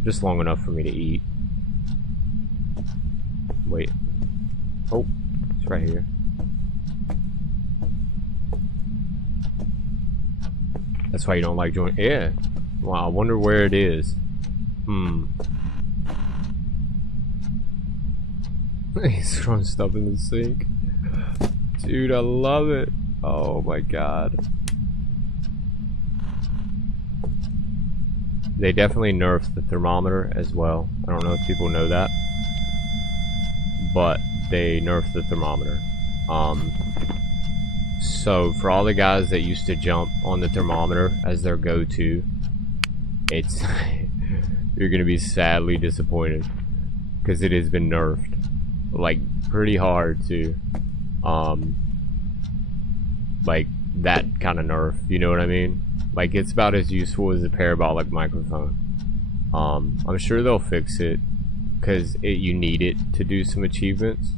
just long enough for me to eat. Wait. Oh, it's right here. That's why you don't like joining. Yeah. Wow, I wonder where it is. He's throwing stuff in the sink. Dude, I love it. Oh my god. They definitely nerfed the thermometer as well. I don't know if people know that, but they nerfed the thermometer. So for all the guys that used to jump on the thermometer as their go-to, it's you're gonna be sadly disappointed, because it has been nerfed, like, pretty hard too. Like, that kind of nerf, you know what I mean? Like, it's about as useful as a parabolic microphone. I'm sure they'll fix it, because you need it to do some achievements,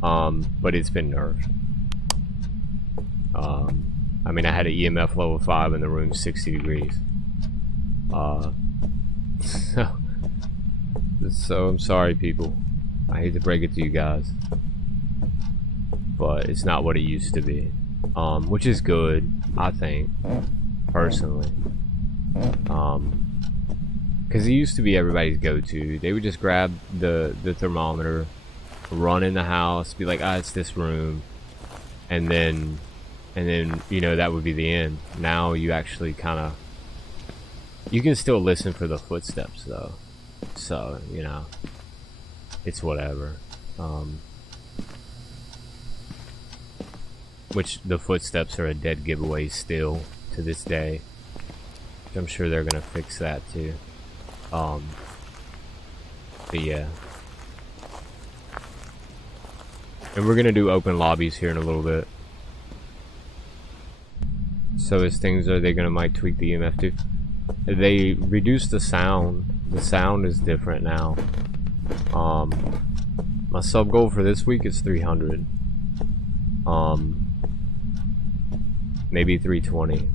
but it's been nerfed. I mean, I had an EMF level 5 in the room 60 degrees. So I'm sorry, people. I hate to break it to you guys, but it's not what it used to be, which is good, I think, personally. Because it used to be everybody's go-to. They would just grab the thermometer, run in the house, be like, ah, it's this room, and then you know, that would be the end. Now you actually kind of, you can still listen for the footsteps though, so you know, it's whatever. Which the footsteps are a dead giveaway still to this day. I'm sure they're gonna fix that too. But yeah. And we're gonna do open lobbies here in a little bit. So as things are, they might tweak the EMF too. They reduced the sound. The sound is different now. My sub goal for this week is 300. Maybe 320.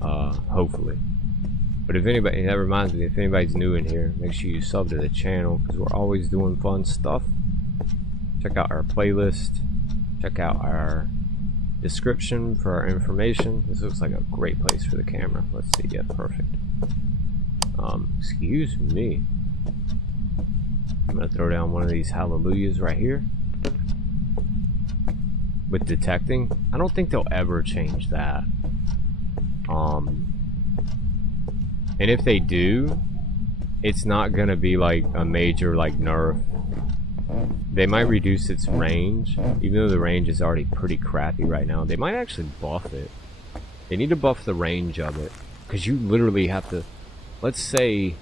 Hopefully. But if anybody, that reminds me, if anybody's new in here, make sure you sub to the channel because we're always doing fun stuff. Check out our playlist. Check out our description for our information. This looks like a great place for the camera. Let's see. Yeah, perfect. Excuse me. I'm gonna throw down one of these hallelujahs right here. With detecting, I don't think they'll ever change that. And if they do, it's not gonna be like a major like nerf. They might reduce its range, even though the range is already pretty crappy right now. They might actually buff it. They need to buff the range of it, because you literally have to. Let's say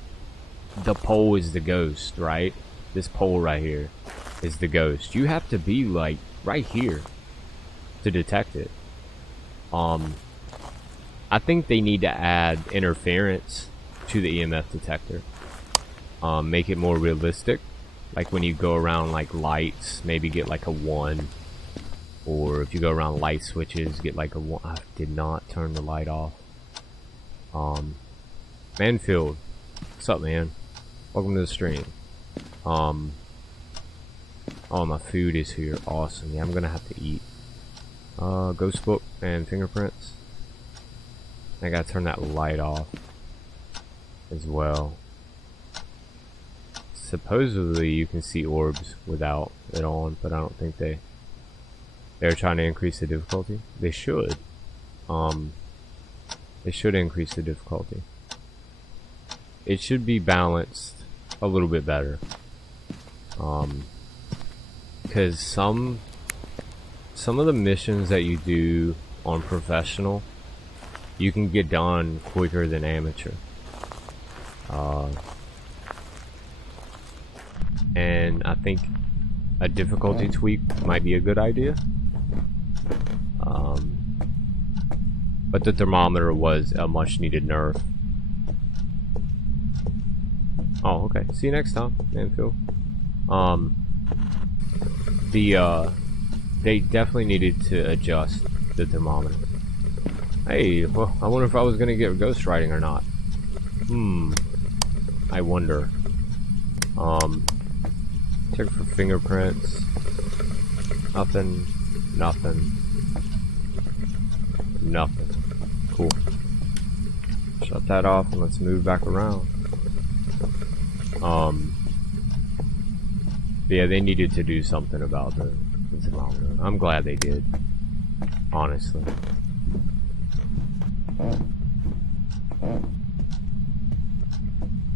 the pole is the ghost, right? This pole right here is the ghost. You have to be like right here to detect it. I think they need to add interference to the EMF detector. Make it more realistic. Like when you go around like lights, maybe get like a 1. Or if you go around light switches, get like a 1. I did not turn the light off. Manfield, what's up, man? Welcome to the stream. Oh, my food is here. Awesome. Yeah, I'm gonna have to eat. Ghost book and fingerprints. I gotta turn that light off as well. Supposedly you can see orbs without it on, but I don't think they're trying to increase the difficulty. They should. They should increase the difficulty. It should be balanced a little bit better. Because some of the missions that you do on professional, you can get done quicker than amateur. And I think a difficulty tweak might be a good idea. But the thermometer was a much needed nerf. Oh, okay. See you next time, Manfield. They definitely needed to adjust the thermometer. Hey, well, I wonder if I was gonna get ghost riding or not. I wonder. Check for fingerprints. Nothing. Nothing. Nothing. Cool. Shut that off and let's move back around. Yeah, they needed to do something about the thermometer. I'm glad they did. Honestly.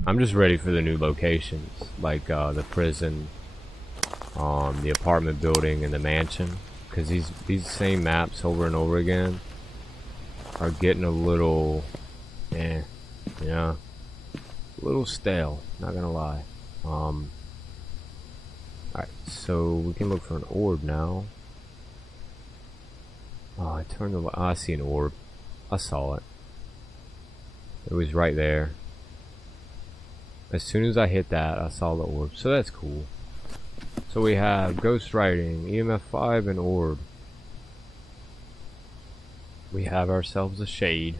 I'm just ready for the new locations, like the prison, the apartment building, and the mansion. Because these same maps over and over again are getting a little, yeah, a little stale. Not gonna lie. Alright, so we can look for an orb now. Oh, I turned the light. Oh, I see an orb. I saw it. It was right there. As soon as I hit that, I saw the orb. So that's cool. So we have ghost riding, EMF 5, and orb. We have ourselves a shade.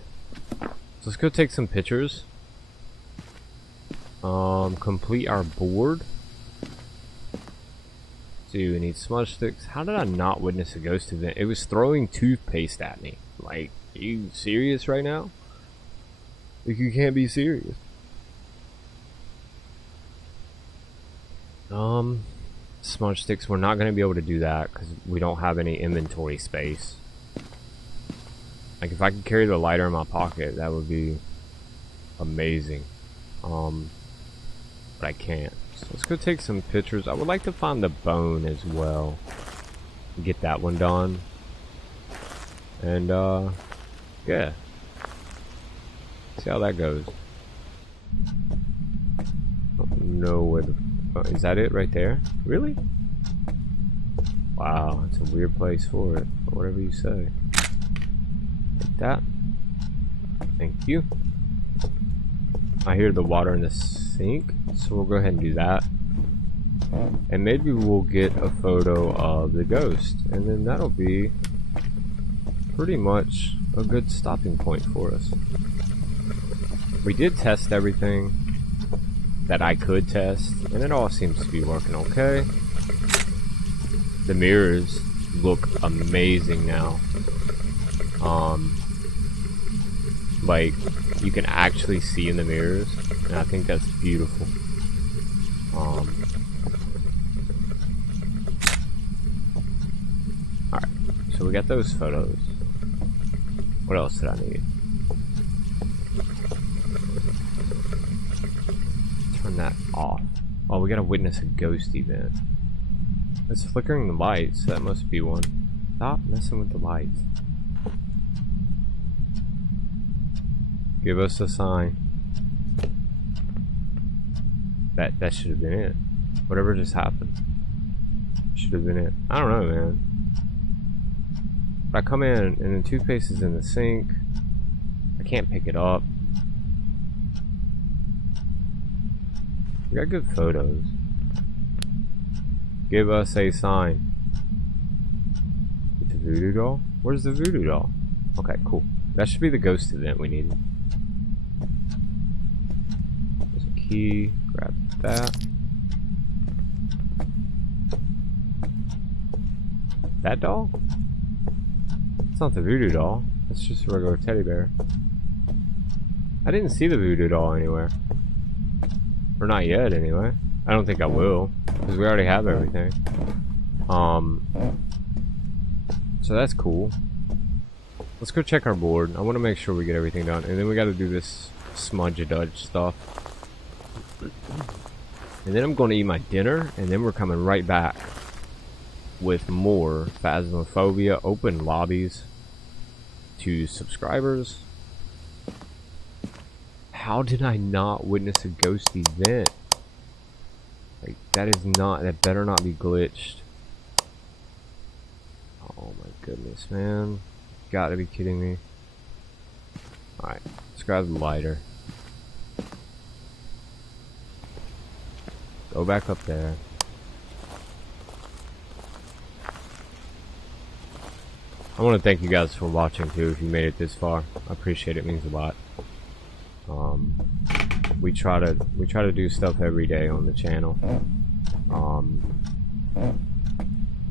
So let's go take some pictures. Complete our board. So we need smudge sticks. How did I not witness a ghost event? It was throwing toothpaste at me. Like, are you serious right now? Like, you can't be serious. Smudge sticks, we're not going to be able to do that because we don't have any inventory space. Like, if I could carry the lighter in my pocket, that would be amazing. But I can't. So let's go take some pictures. I would like to find the bone as well. Get that one done. And, yeah. See how that goes. Don't know where the... is that it right there? Really? Wow, it's a weird place for it. But whatever you say. Take that. Thank you. I hear the water in the sink, so we'll go ahead and do that. and maybe we'll get a photo of the ghost, and then that'll be pretty much a good stopping point for us. We did test everything that I could test, and it all seems to be working okay. The mirrors look amazing now. Like, you can actually see in the mirrors, and I think that's beautiful. Alright, so we got those photos. What else did I need? Turn that off. Oh, we gotta witness a ghost event. It's flickering the lights, that must be one. Stop messing with the lights. Give us a sign. That should have been it. Whatever just happened should have been it. I don't know, man. If I come in and the toothpaste is in the sink, I can't pick it up. We got good photos. Give us a sign. The voodoo doll? Where's the voodoo doll? Okay, cool. That should be the ghost event we needed. There's a key. Grab that. That doll? It's not the voodoo doll. It's just a regular teddy bear. I didn't see the voodoo doll anywhere. Or not yet, anyway. I don't think I will, because we already have everything. So that's cool. Let's go check our board. I want to make sure we get everything done, and then we got to do this smudge-a-dudge stuff. And then I'm going to eat my dinner, and then we're coming right back with more Phasmophobia open lobbies to subscribers. How did I not witness a ghost event? Like, that is not, that better not be glitched. Oh my goodness, man. You gotta be kidding me. Alright, let's grab the lighter. Go back up there. I want to thank you guys for watching too, if you made it this far. I appreciate it, it means a lot. We try to do stuff every day on the channel.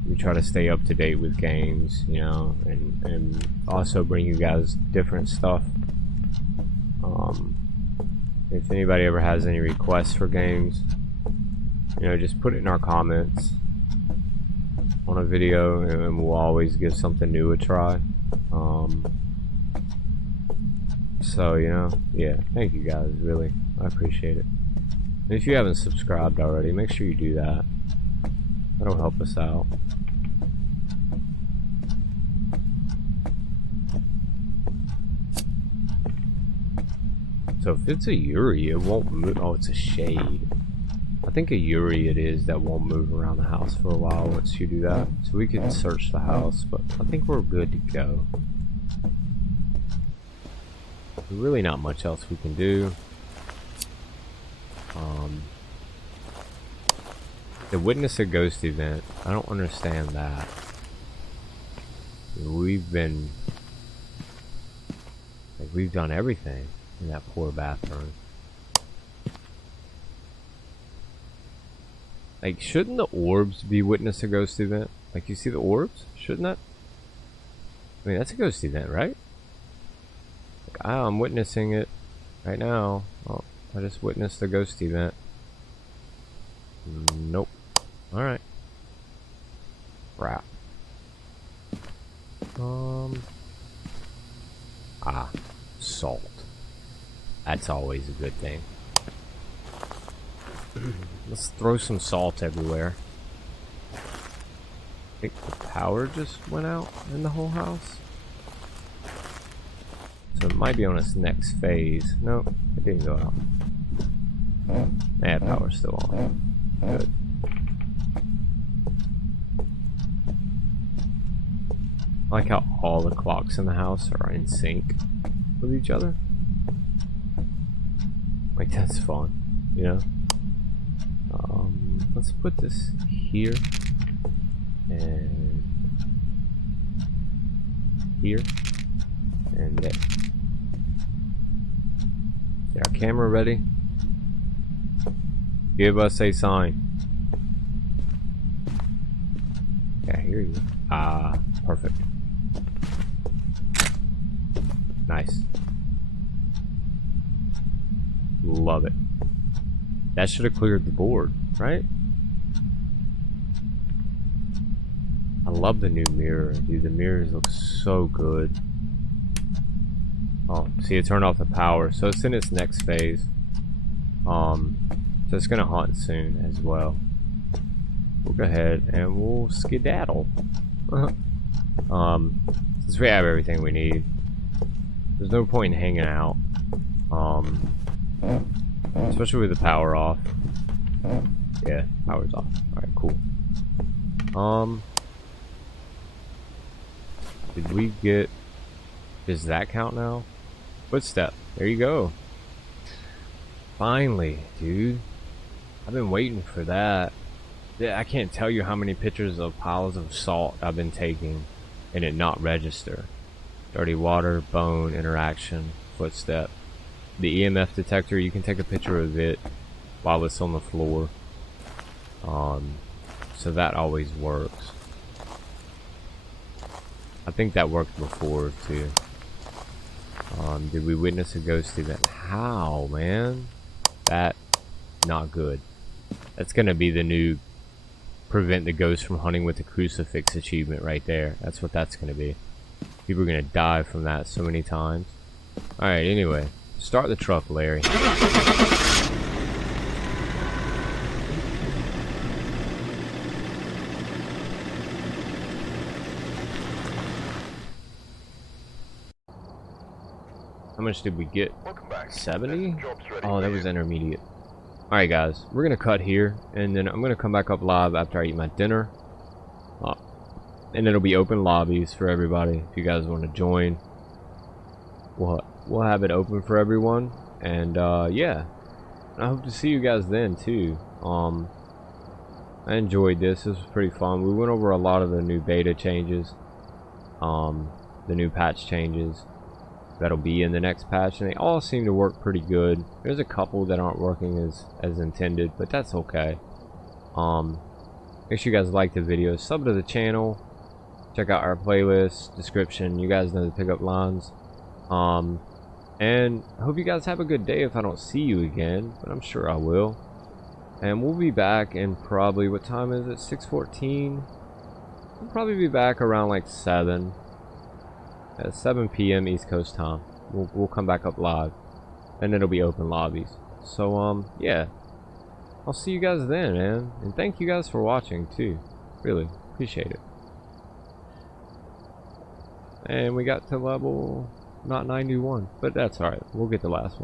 We try to stay up to date with games, you know, and also bring you guys different stuff. If anybody ever has any requests for games, you know, just put it in our comments on a video, and we'll always give something new a try. So, you know, yeah, thank you guys, really. I appreciate it. And if you haven't subscribed already, make sure you do that. That'll help us out. So if it's a Yuri, it won't move. Oh, it's a shade. I think a Yuri it is that won't move around the house for a while once you do that. So we can search the house, but I think we're good to go. There's really not much else we can do. The witness a ghost event, I don't understand that. We've done everything in that poor bathroom. Like, shouldn't the orbs be witness a ghost event? Like, you see the orbs? Shouldn't that? I mean, that's a ghost event, right? Like, I'm witnessing it right now. Oh, I just witnessed a ghost event. Nope. Alright. Crap. Salt. That's always a good thing. Let's throw some salt everywhere. I think the power just went out in the whole house. So it might be on its next phase. Nope, it didn't go out. Yeah, power's still on. Good. I like how all the clocks in the house are in sync with each other. Like, that's fun, you know? let's put this here and here and there. Get our camera ready. Give us a sign. Yeah, I hear you. Ah, perfect. Nice. Love it. That should have cleared the board, right? I love the new mirror, dude. The mirrors look so good. Oh, see, it turned off the power, so it's in its next phase. So it's gonna haunt soon as well. We'll go ahead and we'll skedaddle. Since we have everything we need, there's no point in hanging out. Especially with the power off. Yeah, power's off. Alright, cool. Did we get... Does that count now? Footstep. There you go. Finally, dude. I've been waiting for that. Yeah, I can't tell you how many pictures of piles of salt I've been taking and it not register. Dirty water, bone, interaction, footstep. The EMF detector, you can take a picture of it while it's on the floor. So that always works. I think that worked before too. Did we witness a ghost event? How, man? That, not good. That's gonna be the new prevent the ghost from hunting with the crucifix achievement right there. That's what that's gonna be. People are gonna die from that so many times. Alright, anyway. Start the truck, Larry. How much did we get? 70? Oh, that was intermediate. Alright guys, we're gonna cut here, and then I'm gonna come back up live after I eat my dinner. And it'll be open lobbies for everybody if you guys want to join. We'll have it open for everyone, and yeah, I hope to see you guys then too. I enjoyed this. This was pretty fun. We went over a lot of the new beta changes, the new patch changes that'll be in the next patch, and they all seem to work pretty good. There's a couple that aren't working as intended, but that's okay. Make sure you guys like the video, sub to the channel, check out our playlist description. You guys know the pickup lines. And I hope you guys have a good day if I don't see you again, but I'm sure I will. And we'll be back in probably, what time is it? 6:14. We'll probably be back around like 7 p.m. East Coast time. We'll come back up live, and it'll be open lobbies. So yeah, I'll see you guys then, man. And thank you guys for watching too. Really appreciate it. And we got to level not 91, but that's alright. We'll get the last one.